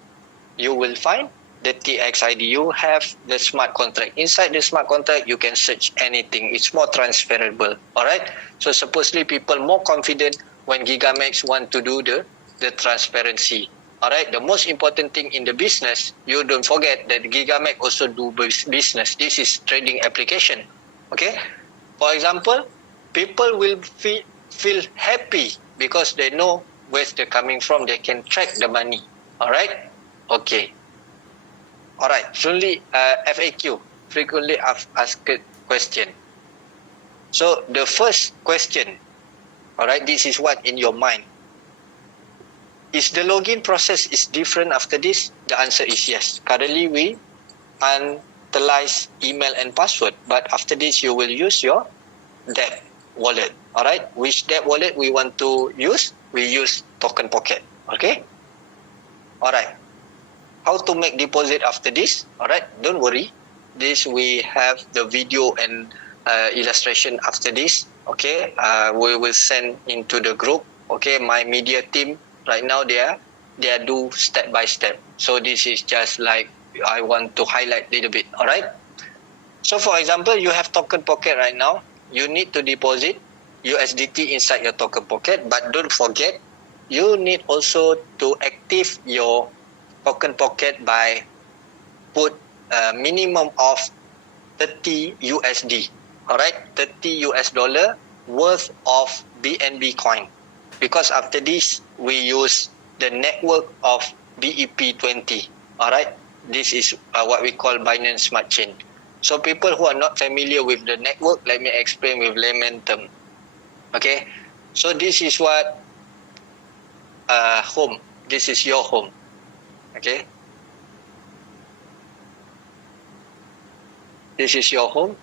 you will find the TX ID. You have the smart contract. Inside the smart contract, you can search anything. It's more transferable. Alright? So supposedly people more confident when Gigamax want to do the transparency. Alright? The most important thing in the business, you don't forget that Gigamax also do business. This is trading application. Okay? For example, people will feel happy because they know where they're coming from. They can track the money. Alright? Okay. Alright. FAQ, frequently asked question. So the first question, alright, this is what in your mind. Is the login process is different after this? The answer is yes. Currently we utilize email and password, but after this you will use your debt wallet. Alright, which debt wallet we want to use? We use token pocket. Okay. Alright. How to make deposit after this? Alright, don't worry. This we have the video and illustration after this. Okay, we will send into the group. Okay, my media team right now they do step by step. So this is just like I want to highlight a little bit. Alright. So for example, you have token pocket right now. You need to deposit USDT inside your token pocket, but don't forget you need also to active your token pocket by put a minimum of 30 USD. Alright, 30 US dollar worth of BNB coin. Because after this, we use the network of BEP20. Alright, this is what we call Binance Smart Chain. So people who are not familiar with the network, let me explain with layman term. Okay, so this is what home. This is your home. Okay. This is your home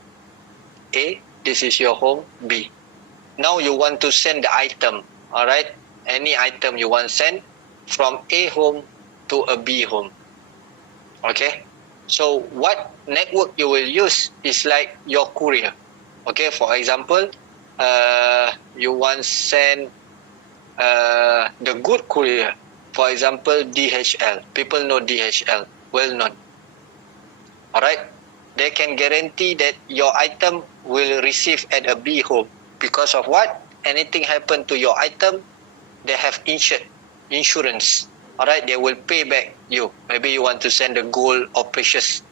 A. This is your home B. Now you want to send the item. All right. Any item you want to send from A home to a B home. Okay. So what network you will use is like your courier. Okay. For example, you want to send the good courier. For example, DHL. People know DHL, well known. Alright, they can guarantee that your item will receive at a B home. Because of what? Anything happen to your item, they have insurance. Alright, they will pay back you. Maybe you want to send the gold or precious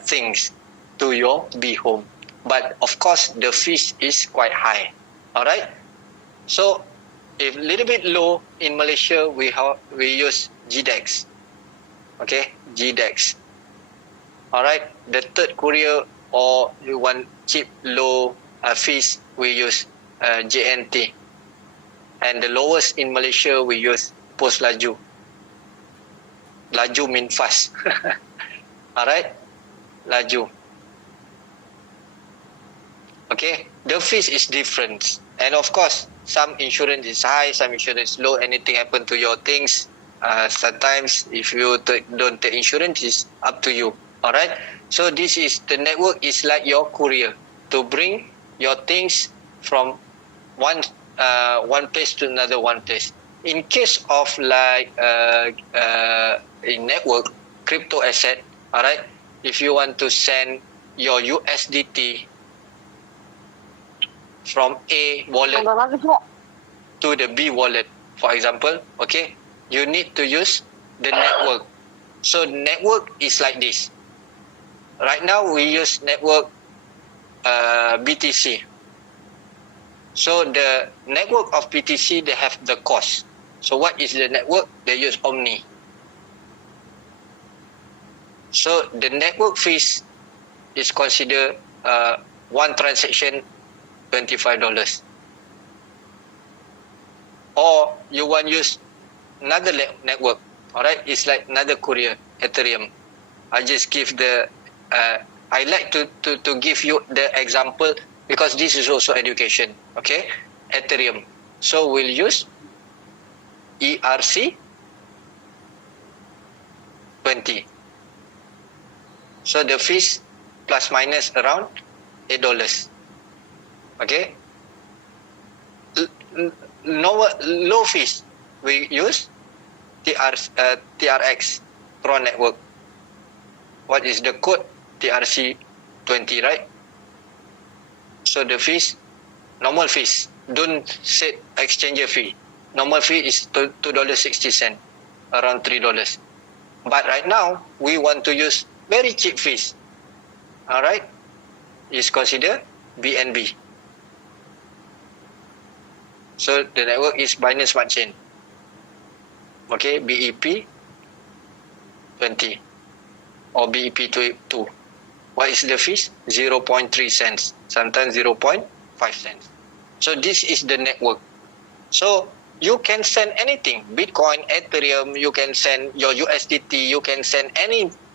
things to your B home. But of course, the fees is quite high. Alright, so if a little bit low in Malaysia, we use GDEX. Okay, GDEX. Alright, the third courier or you want cheap, low fees, we use JNT. And the lowest in Malaysia, we use Post Laju. Laju mean fast. Alright, Laju. Okay, the fees is different. And of course, some insurance is high, some insurance is low. Anything happen to your things, sometimes if you don't take insurance, it's up to you. Alright, so this is the network is like your courier to bring your things from one place to another one place. In case of like a network crypto asset, alright, if you want to send your USDT from A wallet to the B wallet, for example, okay, you need to use the network. So network is like this. Right now we use network BTC. So the network of BTC, they have the cost. So what is the network? They use Omni. So the network fees is considered one transaction $25. Or you want to use another network, alright? It's like another courier, Ethereum. I just give the I like to give you the example because this is also education, okay? Ethereum. So we'll use ERC 20. So the fees plus minus around $8. Okay? Low fees. We use TRX, Tron Network. What is the code? TRC 20, right? So the fees, normal fees. Don't set exchanger fee. Normal fee is $2.60, around $3. But right now, we want to use very cheap fees. Alright? Is considered BNB. So the network is Binance Smart Chain. Okay, BEP 20 or BEP 2. What is the fees? 0.3 cents, sometimes 0.5 cents. So this is the network. So you can send anything, Bitcoin, Ethereum, you can send your USDT, you can send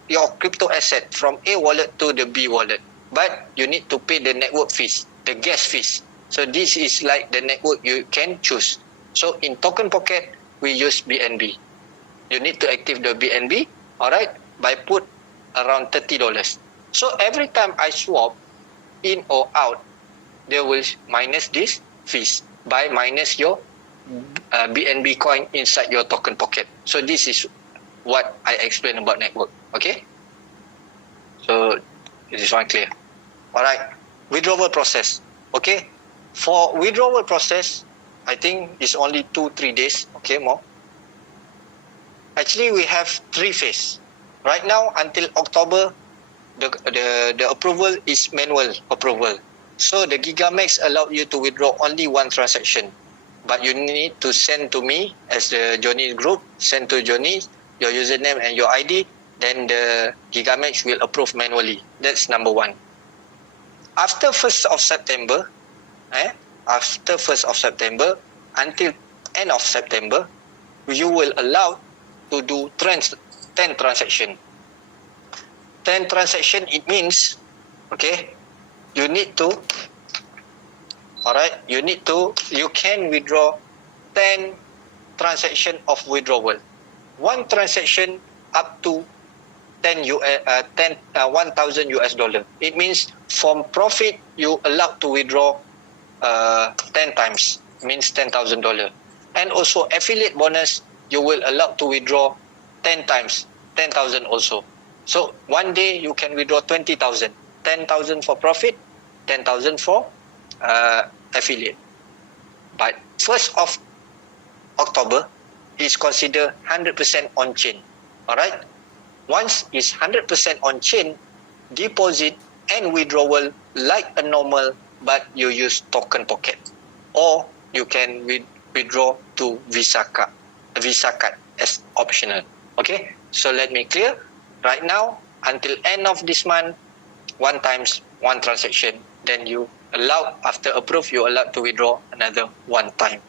your crypto asset from A wallet to the B wallet. But you need to pay the network fees, the gas fees. So this is like the network you can choose. So in Token Pocket, we use BNB. You need to active the BNB, alright, by put around $30. So every time I swap in or out, they will minus this fees by minus your BNB coin inside your Token Pocket. So this is what I explained about network. Okay? So is this one clear? Alright. Withdrawal process. Okay? For withdrawal process, I think it's only 2-3 days. Okay, more. Actually, we have 3 phases. Right now, until October, the approval is manual approval. So the Gigamax allow you to withdraw only one transaction. But you need to send to me as the Johnny group, send to Johnny your username and your ID, then the Gigamax will approve manually. That's number 1. After 1st of September, until end of September, you will allow to do 10 transaction. 10 transaction, it means, okay, you can withdraw 10 transaction of withdrawal. One transaction up to 1,000 US dollar. It means from profit you allowed to withdraw 10 times, means $10,000. And also affiliate bonus, you will allow to withdraw 10 times, 10,000 also. So one day you can withdraw 20,000, 10,000 for profit, 10,000 for affiliate. But 1st of October is considered 100% on chain. Alright? Once it's 100% on chain, deposit and withdrawal like a normal, but you use token pocket, or you can withdraw to Visa card as optional. Okay, so let me clear. Right now, until end of this month, 1 times 1 transaction. Then you allow, after approve, you allowed to withdraw another 1 time.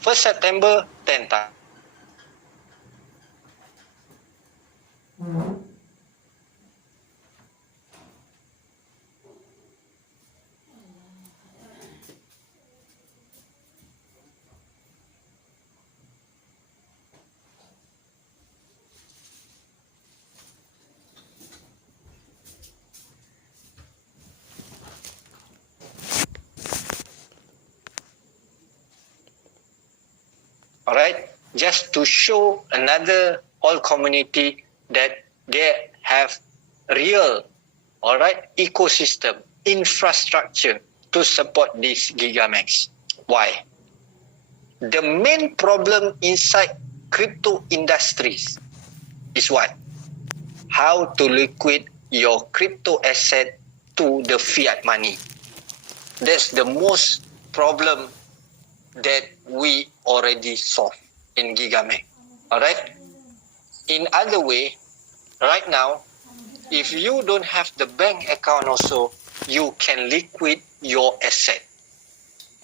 1st September, 10 times. Alright, just to show another all community that they have real, alright, ecosystem, infrastructure to support this Gigamax. Why? The main problem inside crypto industries is what? How to liquid your crypto asset to the fiat money. That's the most problem that we already solved in Gigamax. Alright? In other way, right now, if you don't have the bank account also, you can liquid your asset.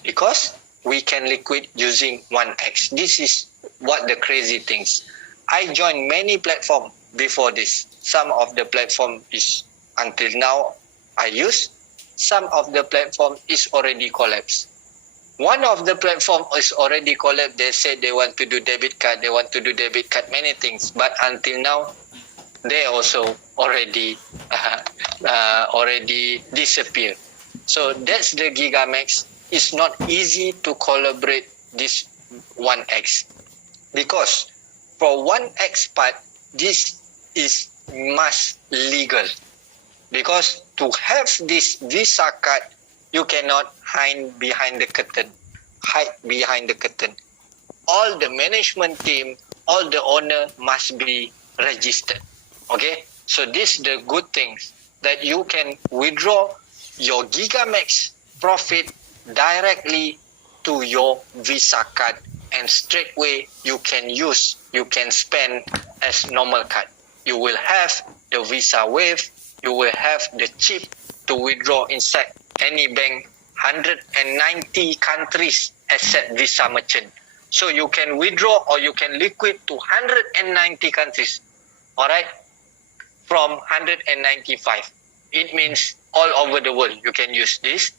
Because we can liquid using 1x. This is what the crazy things. I joined many platforms before this. Some of the platform is until now I use. Some of the platform is already collapsed. One of the platform is already collapsed. They said they want to do debit card, many things. But until now, they also already disappear. So that's the Gigamax. It's not easy to collaborate this 1x. Because for 1x part, this is must legal. Because to have this Visa card, you cannot hide behind the curtain. All the management team, all the owner must be registered. Okay? So this is the good things that you can withdraw your Gigamax profit directly to your Visa card, and straightway you can spend as normal card. You will have the Visa wave, you will have the chip to withdraw inside any bank, 190 countries accept Visa merchant. So you can withdraw or you can liquid to 190 countries. Alright? From 195. It means all over the world you can use this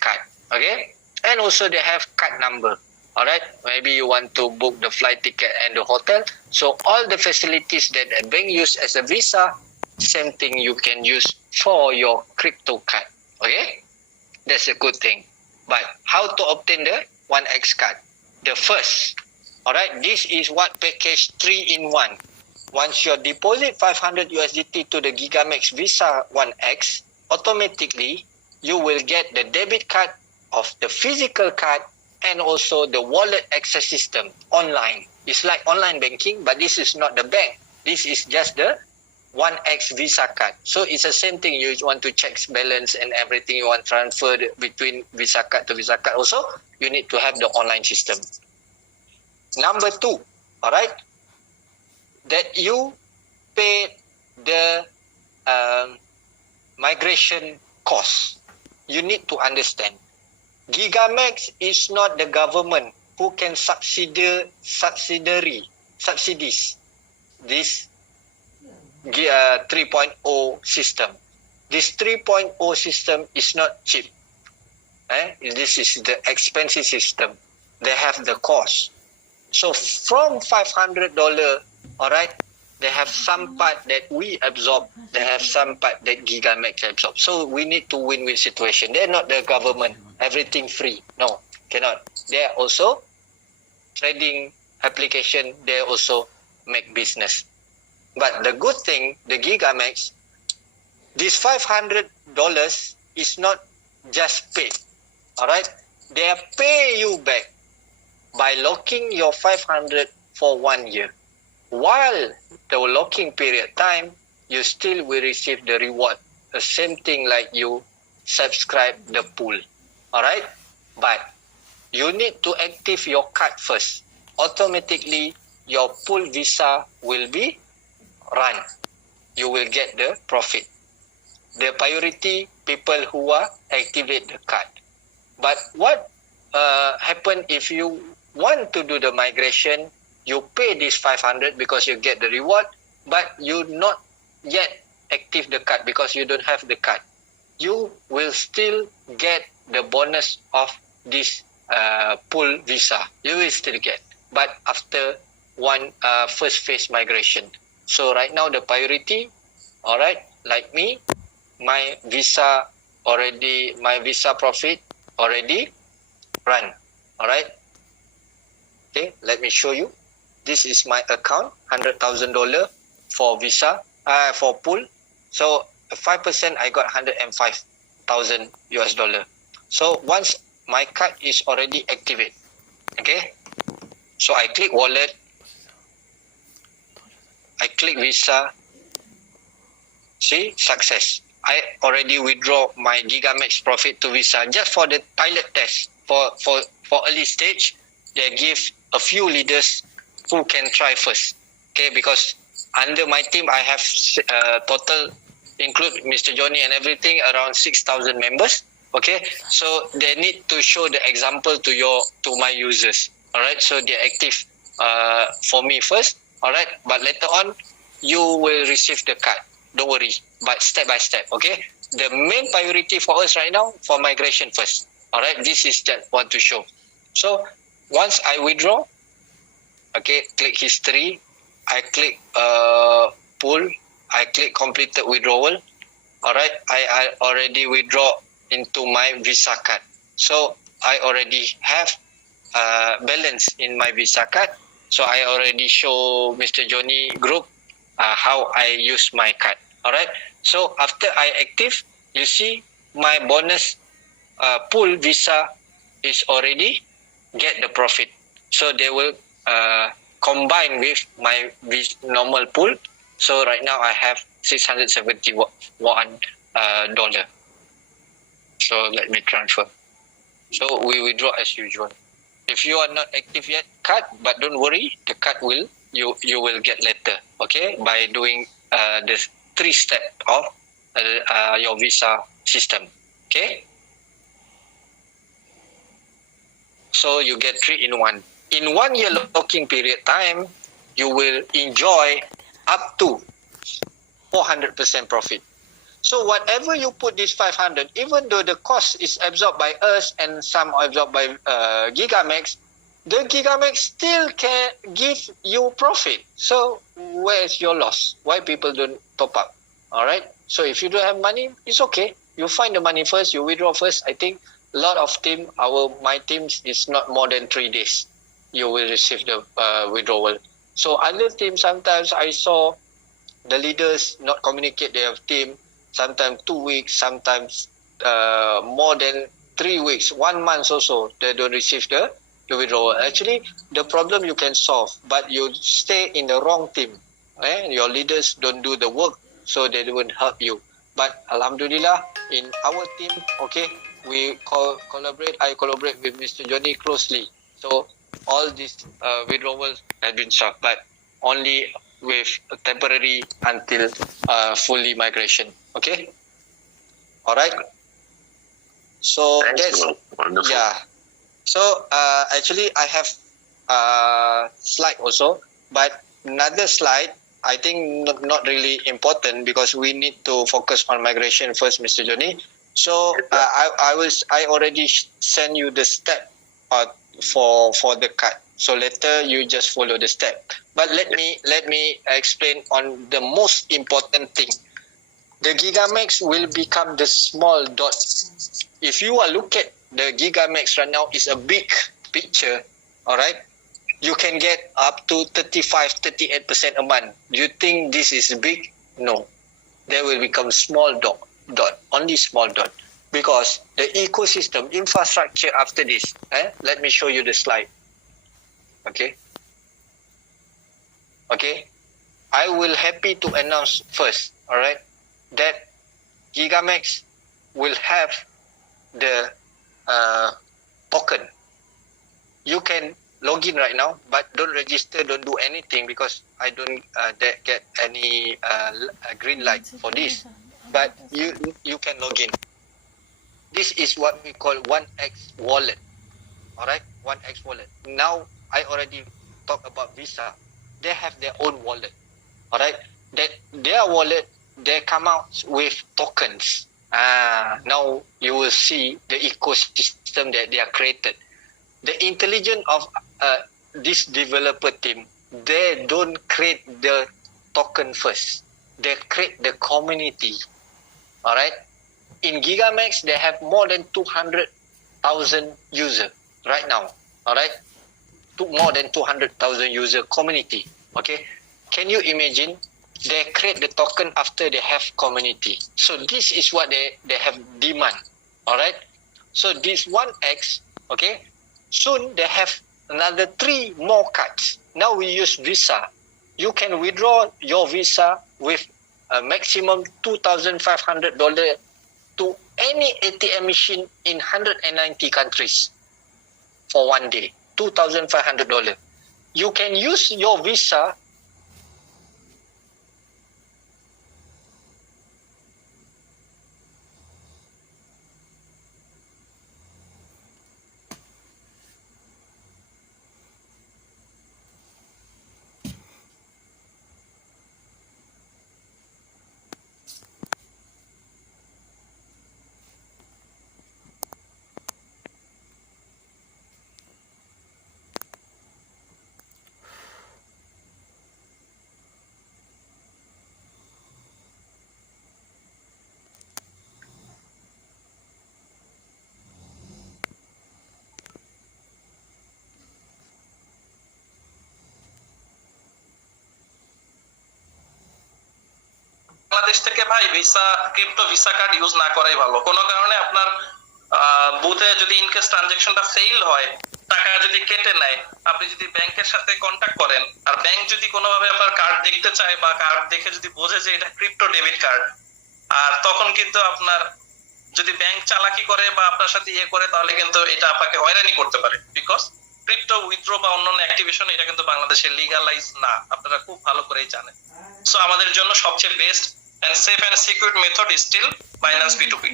card. Okay? And also they have card number. Alright? Maybe you want to book the flight ticket and the hotel. So all the facilities that a bank use as a Visa, same thing you can use for your crypto card. Okay? That's a good thing. But how to obtain the 1x card? The first, alright, this is what package 3-in-1. Once you deposit 500 USDT to the Gigamax Visa 1x, automatically you will get the debit card of the physical card and also the wallet access system online. It's like online banking, but this is not the bank. This is just the 1x Visa card. So it's the same thing. You want to check balance and everything. You want transfer between Visa card to Visa card. Also, you need to have the online system. Number 2, alright, that you pay the migration cost. You need to understand. Gigamax is not the government who can subsidies this 3.0 system. This 3.0 system is not cheap. This is the expensive system. They have the cost. So from $500, all right, they have some part that we absorb. They have some part that Gigamax absorb. So we need to win-win situation. They're not the government. Everything free. No, cannot. They are also trading application. They also make business. But the good thing, the Gigamax, this $500 is not just paid. All right, they pay you back by locking your 500 for 1 year. While the locking period time, you still will receive the reward. The same thing like you subscribe the pool. All right, but you need to active your card first. Automatically, your pool visa will be run. You will get the profit. The priority people who are activate the card. But what happen if you want to do the migration? You pay this 500 because you get the reward, but you not yet active the card because you don't have the card. You will still get the bonus of this pool visa. You will still get, but after one first phase migration. So right now the priority, all right, like me, my visa profit already run. All right. Okay, let me show you. This is my account, $100,000 for visa, for pool. So 5% I got $105,000. So once my card is already activated, okay. So I click wallet, I click visa. See, success. I already withdraw my Gigamax profit to visa just for the pilot test. For early stage, they give a few leaders who can try first. Okay, because under my team, I have total, include Mr. Johnny and everything, around 6,000 members. Okay, so they need to show the example to my users. All right, so they're active for me first. All right, but later on, you will receive the card. Don't worry, but step by step. Okay, the main priority for us right now for migration first. All right, this is just want to show. So once I withdraw, okay, click history. I click pool. I click completed withdrawal. All right, I already withdraw into my Visa card. So I already have balance in my Visa card. So I already show Mr. Johnny group how I use my card. All right. So after I active, you see my bonus pool Visa is already get the profit. So they will combine with my normal pool. So right now I have $671. So let me transfer. So we withdraw as usual. If you are not active yet, card, but don't worry, the card will you will get later. Okay, by doing the 3 step of your Visa system. Okay. So you get 3 in 1. In 1 year locking period time, you will enjoy up to 400% profit. So whatever you put this 500, even though the cost is absorbed by us and some absorbed by Gigamax, the Gigamax still can give you profit. So where's your loss? Why people don't top up? All right. So if you don't have money, it's okay. You find the money first. You withdraw first. I think a lot of my teams is not more than 3 days. You will receive the withdrawal. So other teams, sometimes I saw the leaders not communicate their team. Sometimes 2 weeks, sometimes more than 3 weeks, 1 month also, they don't receive the withdrawal. Actually, the problem you can solve, but you stay in the wrong team. Your leaders don't do the work, so they won't help you. But Alhamdulillah, in our team, okay, we collaborate. I collaborate with Mr. Johnny closely. So all these withdrawals have been solved, but only with temporary until fully migration. Okay. All right. So Thanks, that's bro. Wonderful. yeah. So actually I have slide also, but another slide I think not really important because we need to focus on migration first, Mr. Johnny. So I already send you the step for the card. So later you just follow the step. But let me explain on the most important thing. The Gigamax will become the small dot. If you are look at the Gigamax right now, is a big picture, all right? You can get up to 35-38% a month. Do you think this is big? No. They will become small dot, only small dot. Because the ecosystem infrastructure after this, let me show you the slide. Okay. I will happy to announce first, all right, that Gigamax will have the token. You can log in right now, but don't register, don't do anything because I don't get any green light for this. But you can log in. This is what we call 1x wallet. All right, 1x wallet. Now I already talked about Visa. They have their own wallet. All right, that their wallet, they come out with tokens. Now you will see the ecosystem that they are created. The intelligence of this developer team, they don't create the token first. They create the community. All right. In Gigamax, they have more than 200,000 users right now. All right. More than 200,000 user community. Okay. Can you imagine? They create the token after they have community. So this is what they have demand. All right. So this 1x, okay. Soon they have another 3 more cards. Now we use Visa. You can withdraw your Visa with a maximum $2,500 to any ATM machine in 190 countries for one day. $2,500. You can use your Visa Bangladesh থেকে ভাই visa crypto visa card use না করাই ভালো। কোনো কারণে আপনার বুথে যদি ইনকেস ট্রানজাকশনটা ফেইল হয়, টাকা যদি কেটে নেয়, আপনি যদি ব্যাংকের সাথে কন্টাক্ট করেন আর ব্যাংক যদি কোনোভাবে আপনার কার্ড দেখতে চায় বা কার্ড দেখে যদি বোঝে যে এটা ক্রিপ্টো ডেবিট কার্ড, আর তখন কিন্তু আপনার যদি ব্যাংক চালাকি করে বা আপনার সাথে করে তাহলে কিন্তু এটা আপনাকে হয়রানি করতে পারে। বিকজ ক্রিপ্টো উইথড্র বা অন্যান্য অ্যাক্টিভেশন এটা কিন্তু বাংলাদেশে লিগালাইজ না, আপনারা খুব ভালো করেই জানেন। সো আমাদের জন্য সবচেয়ে best and safe and secure method is still Binance P2P.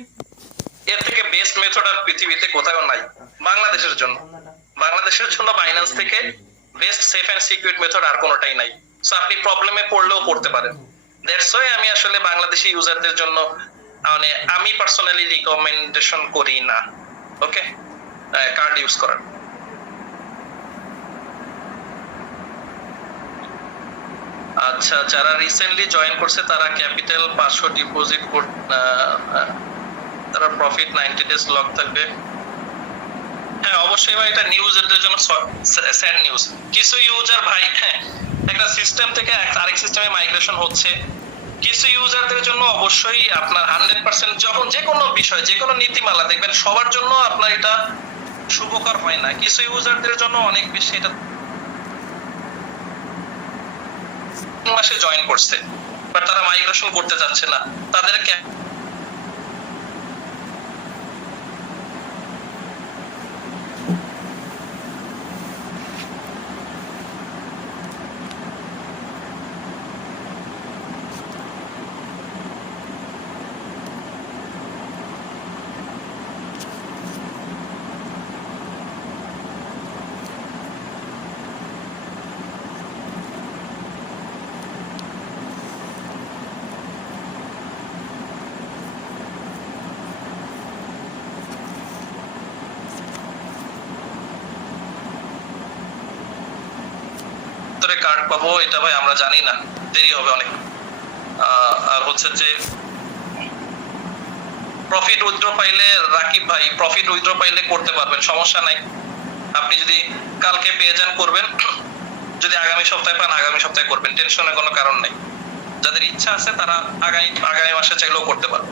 এর থেকে বেস্ট মেথড আর পৃথিবীতে কোথাও নাই বাংলাদেশের জন্য। বাংলাদেশের জন্য বাইন্যান্স থেকে best safe and secure method আর কোনোটাই নাই। সো আপনি প্রবলেমে পড়লেও পড়তে পারেন। দ্যাটস ওয়াই আমি আসলে বাংলাদেশি ইউজারদের জন্য মানে আমি পার্সোনালি রিকমেন্ডেশন করি না ওকে কার্ড ইউজ করার। আচ্ছা, যারা রিসেন্টলি জয়েন করছে তারা ক্যাপিটাল 500 ডিপোজিট তারা প্রফিট 90 ডেজ লক থাকবে। হ্যাঁ অবশ্যই ভাই, এটা নিউজারদের জন্য স্যাড নিউজ। কিছু ইউজার ভাই একটা সিস্টেম থেকে আরেক সিস্টেমে মাইগ্রেশন হচ্ছে। কিছু ইউজারদের জন্য অবশ্যই আপনার 100% যখন যে কোনো বিষয় যে কোনো নীতিমালা দেখবেন সবার জন্য আপনার এটা শুভকর হয় না। কিছু ইউজারদের জন্য অনেক বেশি এটা মাসে জয়েন করছে বাট তারা মাইগ্রেশন করতে যাচ্ছে না, তাদেরকে কবে কার্ড পাবো এটা ভাই আমরা জানি না, দেরি হবে অনেক। আর হচ্ছে যে প্রফিট উইথড্র পাইলে রাকিব ভাই, প্রফিট উইথড্র পাইলে করতে পারবেন, সমস্যা নাই। আপনি যদি কালকে পেয়ে যান করবেন, যদি আগামী সপ্তাহে পান আগামী সপ্তাহে করবেন, টেনশনের কোনো কারণ নেই। যাদের ইচ্ছা আছে তারা আগামী মাসে চাইলেও করতে পারবে।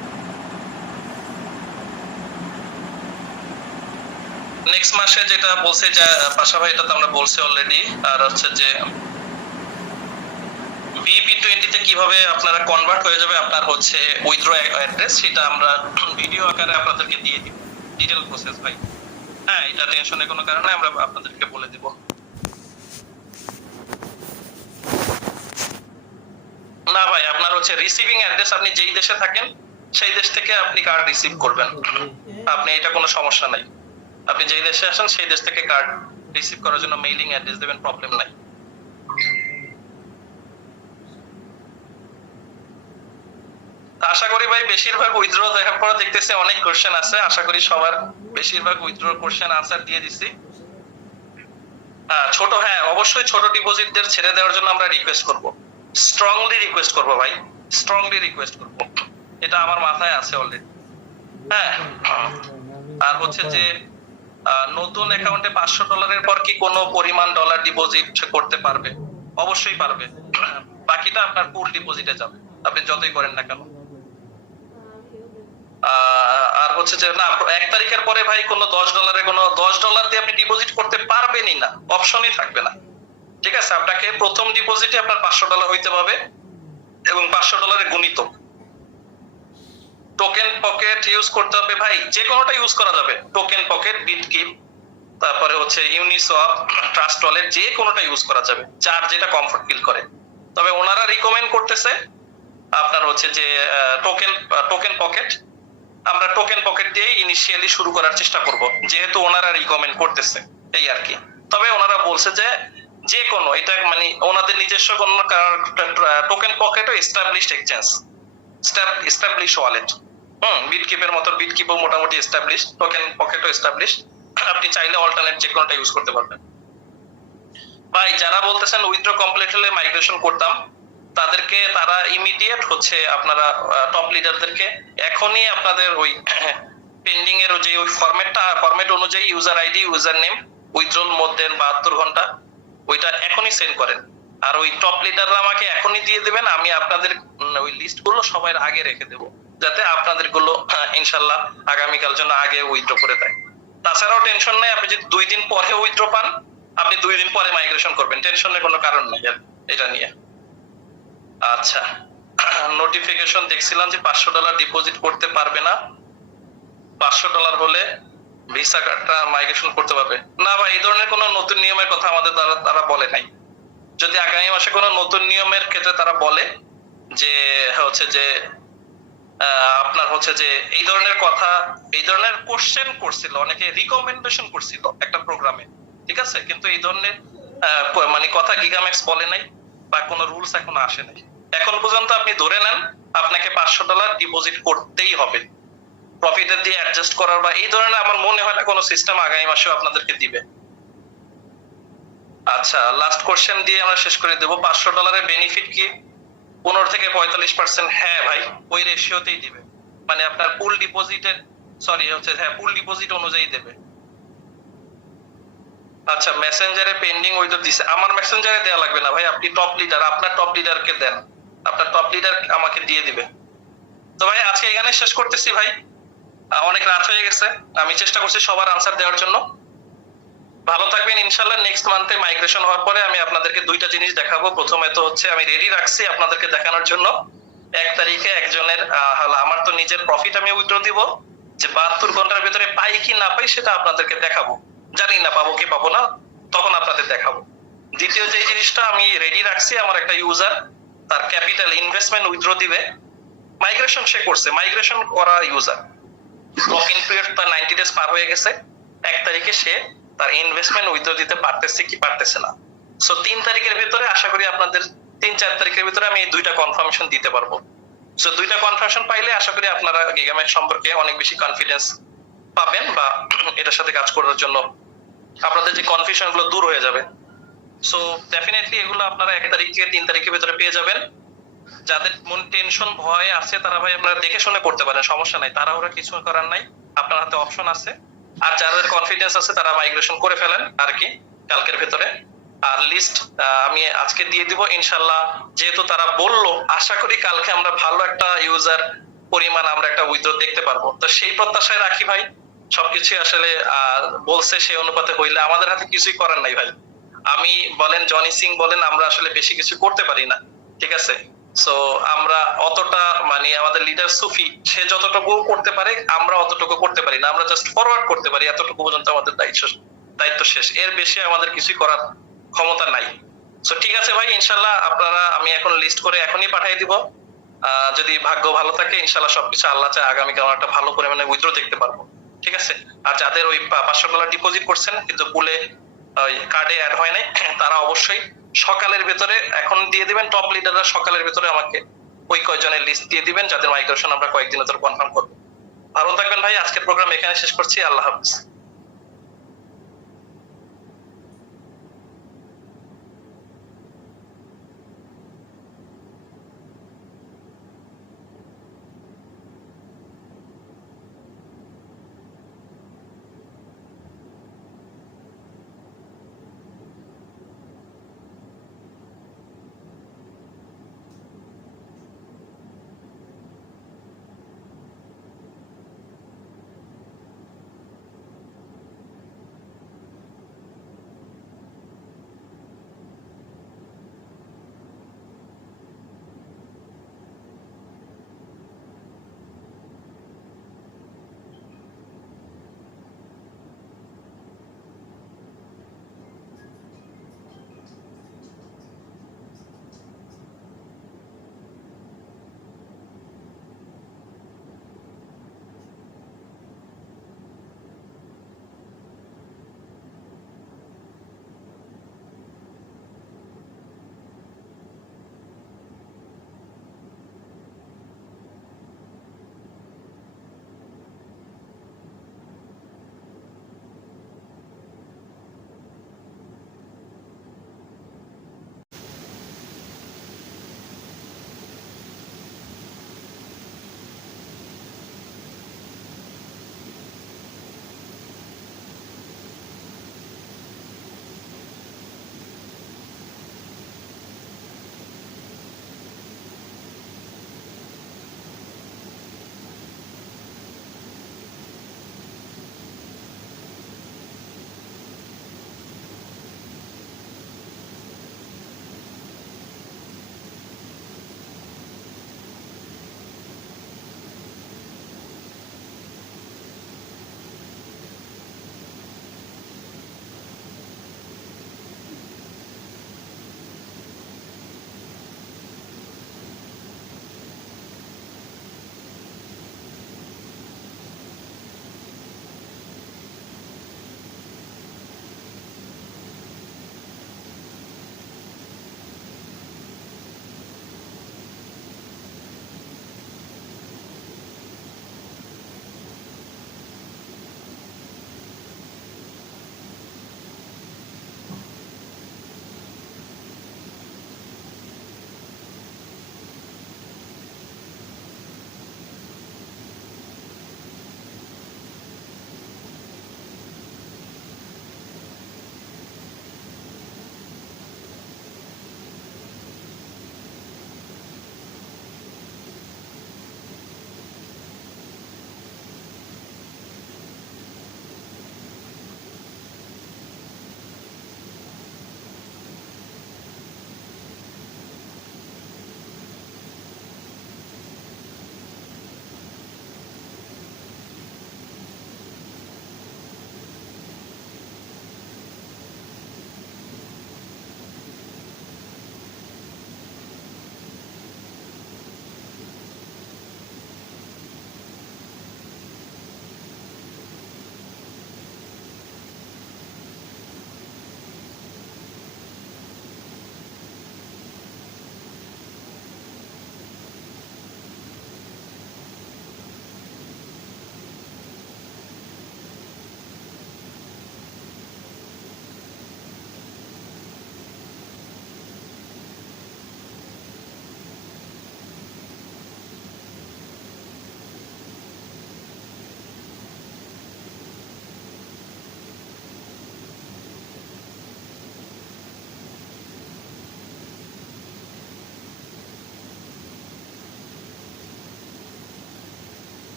নেক্সট মাসে যেটা বলছে যে পাশাপাশি, এটা তো আমরা বলছি অলরেডি। আর হচ্ছে যে BP20 তে কিভাবে আপনারা কনভার্ট হয়ে যাবে আপনার হচ্ছে উইথড্র অ্যাড্রেস, সেটা আমরা ভিডিও আকারে আপনাদেরকে দিয়ে দিব, ডিটেইল প্রসেস ভাই। হ্যাঁ, এটা টেনশনের কোনো কারণে আমরা আপনাদেরকে বলে দিব। না ভাই, আপনার হচ্ছে রিসিভিং অ্যাড্রেস, আপনি যেই দেশে থাকেন সেই দেশ থেকে আপনি কার্ড রিসিভ করবেন, আপনি এটা কোনো সমস্যা নাই। আপনি যেই দেশে আসেন সেই দেশ থেকে কার্ড রিসিভ করার জন্য মেইলিং অ্যাড্রেস দেবেন, প্রবলেম নাই। আশা করি ভাই বেশিরভাগ উইথড্র দেখার পর দেখতেছি অনেক কোশ্চেন আছে, আশা করি সবার বেশিরভাগ উইথড্র কোশ্চেন আনসার দিয়ে দিছি। ছোট, হ্যাঁ অবশ্যই ছোট ডিপোজিটদের ছেড়ে দেওয়ার জন্য আমরা রিকোয়েস্ট করব, স্ট্রংলি রিকোয়েস্ট করব ভাই, স্ট্রংলি রিকোয়েস্ট করব, এটা আমার মাথায় আছে অলরেডি। হ্যাঁ, আর হচ্ছে যে নতুন অ্যাকাউন্টে $500 পর কি কোনো পরিমাণ ডলার ডিপোজিট করতে পারবে? অবশ্যই পারবে, বাকিটা আপনার পুল ডিপোজিটে যাবে আপনি যতই করেন না কেন। আর হচ্ছে যে না, 1 তারিখের পরে ভাই কোনো $10 দিয়ে আপনি ডিপোজিট করতে পারবেনই না, অপশনই থাকবে না। ঠিক আছে, আপনাকে প্রথম ডিপোজিটে আপনার $500 হইতে হবে এবং $500 গুণিতক। টোকেন পকেট ইউজ করতে হবে ভাই, যে কোনোটা ইউজ করা যাবে, টোকেন পকেট, বিটকিপ, তারপরে হচ্ছে ইউনিসওয়াপ, ট্রাস্ট ওয়ালেট, যে কোনোটা ইউজ করা যাবে, যার যেটা কমফর্ট ফিল করে। তবে ওনারা রিকমেন্ড করতেছে আপনার হচ্ছে যে টোকেন পকেট, আমরা টোকেন পকেট দিয়ে ইনিশিয়ালি শুরু করার চেষ্টা করব, যেহেতু ওনারা রিকমেন্ড করতেছে, এই আর কি। তবে ওনারা বলছে যে কোনো, এটা মানে ওনাদের নিজস্ব কোনো টোকেন পকেটও এস্টাবলিশড এক্সচেঞ্জ, এস্টাবলিশ ওয়ালেট, বিটকিপের মতো বিটকিপও মোটামুটি এস্টাবলিশড, টোকেন পকেটও এস্টাবলিশড, আপনি চাইলে অল্টারনেট যে কোনোটা ইউজ করতে পারবেন। ভাই যারা বলতেছেন উইথড্র কমপ্লিট হলে মাইগ্রেশন করতাম, তারা ইমিডিয়েট হচ্ছে আপনারা টপ লিডারদেরকে এখনই আপনাদের ওই পেন্ডিং এর যে ওই ফরম্যাট অনুযায়ী user ID, user name, withdrawal মধ্যে 72 ঘন্টা, ওইটা এখনই সেন্ড করেন। আর ওই টপ লিডাররা আমাকে এখনই দিয়ে দিবেন, আমি আপনাদের ওই লিস্ট গুলো সবার আগে রেখে দেবো, যাতে আপনাদের গুলো ইনশাল্লাহ আগামীকাল জন্য আগে উইথড্র করে দেয়। তাছাড়াও টেনশন নাই, আপনি যদি 2 দিন পরে উইথড্র পান, আপনি 2 দিন পরে মাইগ্রেশন করবেন, টেনশনের কোনো কারণ নাই এটা নিয়ে। আচ্ছা, নোটিফিকেশন দেখছিলাম যে $500 ডিপোজিট করতে পারবে না, $500 হলে ভিসা কার্ডটা মাইগ্রেশন করতে পারবে না। ভাই এই ধরনের কোনো নতুন নিয়মের কথা আমাদের তারা বলে নাই। যদি আগামী মাসে কোনো নতুন নিয়মের ক্ষেত্রে তারা বলে যে হচ্ছে যে আপনার হচ্ছে যে এই ধরনের কথা, এই ধরনের কোশ্চেন করছিল, অনেকে রিকমেন্ডেশন করছিল একটা প্রোগ্রামে, ঠিক আছে, কিন্তু এই ধরনের মানে কথা গিগাম্যাক্স বলে নাই বা কোনো রুলস এখনো আসে নাই। এখন পর্যন্ত আপনি ধরে নেন আপনাকে $500 ডিপোজিট করতেই হবে, প্রফিটের দিয়ে অ্যাডজাস্ট করার বা এই ধরনের আমার মনে হয় না কোনো সিস্টেম আগামী মাসেও আপনাদেরকে দিবে। আচ্ছা, লাস্ট কোশ্চেন দিয়ে আমরা শেষ করে দেবো। $500 বেনিফিট কি? 15 থেকে 45%। হ্যাঁ ভাই, ওই রেশিওতেই দিবে, মানে আপনার পুল ডিপোজিটের পুল ডিপোজিট অনুযায়ী দেবে। আচ্ছা, মেসেঞ্জারে পেন্ডিং উইথড্র দিছে, আমার মেসেঞ্জারে দেওয়া লাগবে না ভাই, আপনি টপ লিডার, আপনার টপ লিডারকে দেন, আপনার টপ লিডার আমাকে দিয়ে দিবে। তো ভাই আজকে এখানে শেষ করতেছি ভাই, অনেক রাত হয়ে গেছে, আমি চেষ্টা করছি সবার আনসার দেওয়ার জন্য। ভালো থাকবেন ইনশাল্লাহ। নেক্সট মান্থে মাইগ্রেশন হওয়ার পরে আমি আপনাদেরকে 2টা জিনিস দেখাবো। প্রথমে তো হচ্ছে আমি রেডি রাখছি আপনাদেরকে দেখানোর জন্য, 1 তারিখে একজনের আমার তো নিজের প্রফিট আমি উইথড্র দিব, যে 72 ঘন্টার ভিতরে পাই কি না পাই সেটা আপনাদেরকে দেখাবো, জানি না পাবো কি পাবো না, তখন আপনাদের দেখাবো। দ্বিতীয় যে জিনিসটা আমি রেডি রাখছি, আমার একটা ইউজার তার ক্যাপিটাল ইনভেস্টমেন্ট উইথড্র দিবে, মাইগ্রেশন সে করছে, মাইগ্রেশন করা ইউজার, লক ইন পিরিয়ড তার 90 ডেজ পার হয়ে গেছে, 1 তারিখে সে তার ইনভেস্টমেন্ট উইথড্র দিতে পারতেছে কি পারতেছে না। সো 3 তারিখের ভিতরে আশা করি আপনাদের 3-4 তারিখের ভিতরে আমি এই 2টা কনফার্মেশন দিতে পারবো। সো 2টা কনফার্মেশন পাইলে আশা করি আপনারা গিগাম্যাক্স সম্পর্কে অনেক বেশি কনফিডেন্স পাবেন বা এটার সাথে কাজ করার জন্য আপনাদের যে কনফিউশন গুলো দূর হয়ে যাবে। সো ডেফিনেটলি এগুলো আপনারা 1 তারিখ থেকে 3 তারিখের ভিতরে পেয়ে যাবেন। যাদের মন টেনশন ভয় আছে তারা ভাই আপনারা দেখে শুনে করতে পারেন, সমস্যা নাই, তারা ওরা কিছু করার নাই, আপনার হাতে অপশন আছে। আর যাদের কনফিডেন্স আছে তারা মাইগ্রেশন করে ফেলেন আর কি কালকের ভিতরে। আর লিস্ট আমি আজকে দিয়ে দিব ইনশাল্লাহ, যেহেতু তারা বললো, আশা করি কালকে আমরা ভালো একটা ইউজার পরিমাণ আমরা একটা উইথড্র দেখতে পারবো। তো সেই প্রত্যাশায় রাখি ভাই, সবকিছু আসলে বলছে সেই অনুপাতে হইলে আমাদের হাতে কিছুই করার নাই ভাই। আমি বলেন, জনি সিং বলেন, আমরা আসলে বেশি কিছু করতে পারি না, ঠিক আছে। সো আমরা অতটা মানে আমাদের লিডার সুফি, সে যতটুকু করতে পারে আমরা অতটুকু করতে পারি না, আমরা জাস্ট ফরওয়ার্ড করতে পারি, এতটুকু পর্যন্ত আমাদের দায়িত্ব শেষ, এর বেশি আমাদের কিছুই করার ক্ষমতা নাই। সো ঠিক আছে ভাই, ইনশাল্লাহ আপনারা, আমি এখন লিস্ট করে এখনই পাঠিয়ে দিব। যদি ভাগ্য ভালো থাকে ইনশাল্লাহ সবকিছু আল্লাহ চায় আগামীকাল আমরা একটা ভালো পরিমাণে উইথড্র দেখতে পারবো, ঠিক আছে। আর যাদের ওই $500 ডিপোজিট করছেন কিন্তু পুলে ওই কার্ডে অ্যাড হয় নাই, তারা অবশ্যই সকালের ভেতরে এখন দিয়ে দিবেন। টপ লিডাররা সকালের ভেতরে আমাকে ওই কয়জনের লিস্ট দিয়ে দিবেন যাদের মাইগ্রেশন আমরা কয়েকদিনের ভিতরে কনফার্ম করবো। ভালো থাকবেন ভাই, আজকের প্রোগ্রাম এখানে শেষ করছি, আল্লাহ হাফিজ।